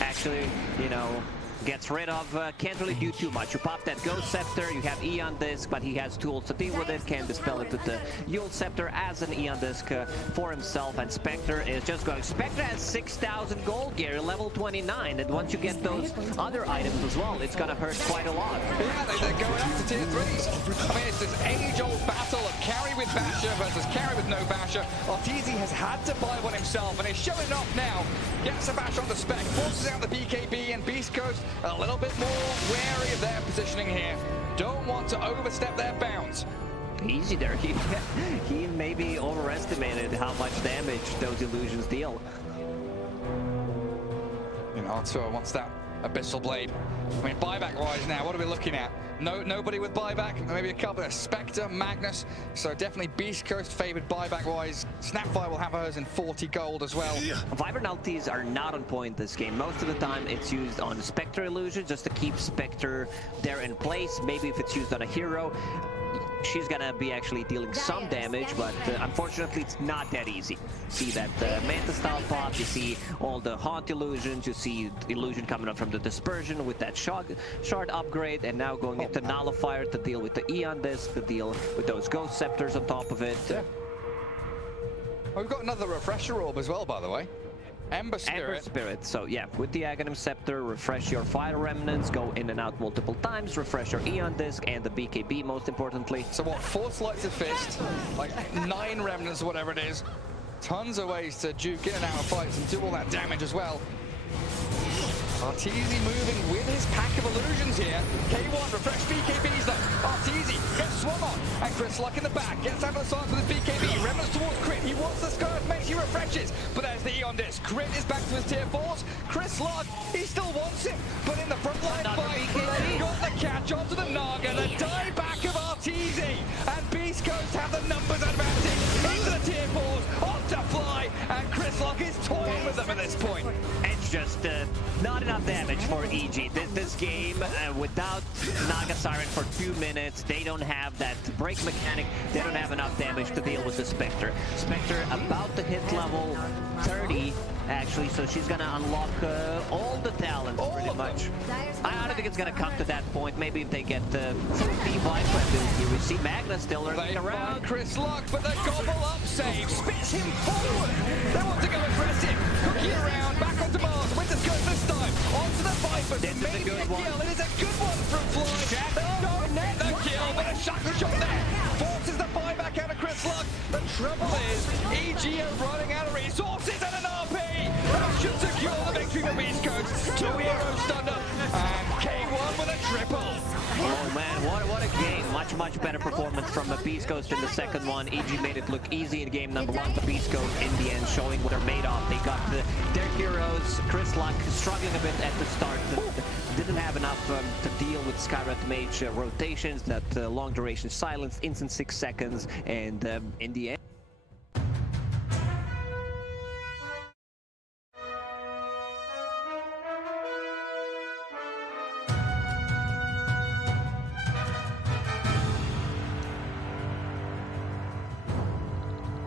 actually, you know, gets rid of, can't really do too much. You pop that Ghost Scepter, you have Aeon Disc, but he has tools to deal with it, can dispel it with the Yule Scepter as an Aeon Disc for himself, and Spectre is just going. Spectre has 6,000 gold gear, level 29, and once you get those other items as well, it's gonna hurt quite a lot. Yeah, they're going up to tier 3s. I mean, it's this age-old battle of carry with Basher versus carry with no Basher. RTZ has had to buy one himself, and he's showing off now. Gets the Basher on the Spec, forces out the BKB, and Beast Coast a little bit more wary of their positioning here. Don't want to overstep their bounds. easy there. He maybe overestimated how much damage those illusions deal. You know, Artur wants that Abyssal Blade. I mean, buyback-wise now, what are we looking at? Nobody with buyback, maybe a couple of Spectre, Magnus, so definitely Beast Coast favored buyback-wise. Snapfire will have hers in 40 gold as well. Wyvern ultis are not on point this game. Most of the time it's used on Spectre illusion just to keep Spectre there in place. Maybe if it's used on a hero, she's gonna be actually dealing some damage, but unfortunately it's not that easy. See that Manta style pop, you see all the Haunt illusions, you see illusion coming up from the Dispersion with that shard upgrade, and now going into Nullifier to deal with the Eon Disc, to deal with those Ghost Scepters on top of it. Yeah. Oh, we've got another Refresher Orb as well, by the way. Ember Spirit. So yeah, with the Aghanim Scepter, refresh your Fire Remnants, go in and out multiple times, refresh your Eon Disc and the BKB most importantly. So what, 4 Sleights of Fist, like 9 Remnants or whatever it is. Tons of ways to juke in and out of fights and do all that damage as well. RTZ moving with his pack of illusions here. K1 refresh BKBs though. RTZ gets swung on. And Chris Luck in the back gets out of the silence with his BKB. Remnants towards Crit. He wants the Scarlet Mage. He refreshes. But there's the Eon Disc. Crit is back to his tier 4s. Chris Luck, he still wants it. But in the front line fight, they've got the catch onto the Naga. The die back of RTZ. And Beast Coast have the numbers advantage. Into the tier 4s. On to Fly. And Chris Luck is toying with them at this point. It's just not enough damage for EG. This game, without Naga Siren for 2 minutes, they don't have that break mechanic. They don't have enough damage to deal with the Spectre. Spectre about to hit level 30, actually, so she's gonna unlock all the talents pretty much. I don't think it's gonna come to that point. Maybe if they get the Viper ability. We see Magnus still lurking around. Chris Luck, but the gobble up save spits him forward. They want to go aggressive. Cookie around, back onto Mars. Winters goes this time. Onto the Viper. Maybe a kill. It is a good one from Fly. No, net the kill, but a shackle shot there. Forces the buyback out of Chris Luck. The trouble is, EG are running out of resources and an RP. That should secure the victory for Beast Coast. 2 heroes stunned up. And K1 with a triple. Oh man, what a game. Much better performance from the Beast Coast in the second one. EG made it look easy in game number 1. The Beast Coast in the end showing what they're made of. They got their heroes. Chris Luck struggling a bit at the start. Didn't have enough to deal with Skyrat Mage rotations, that long duration silence, instant 6 seconds, and in the end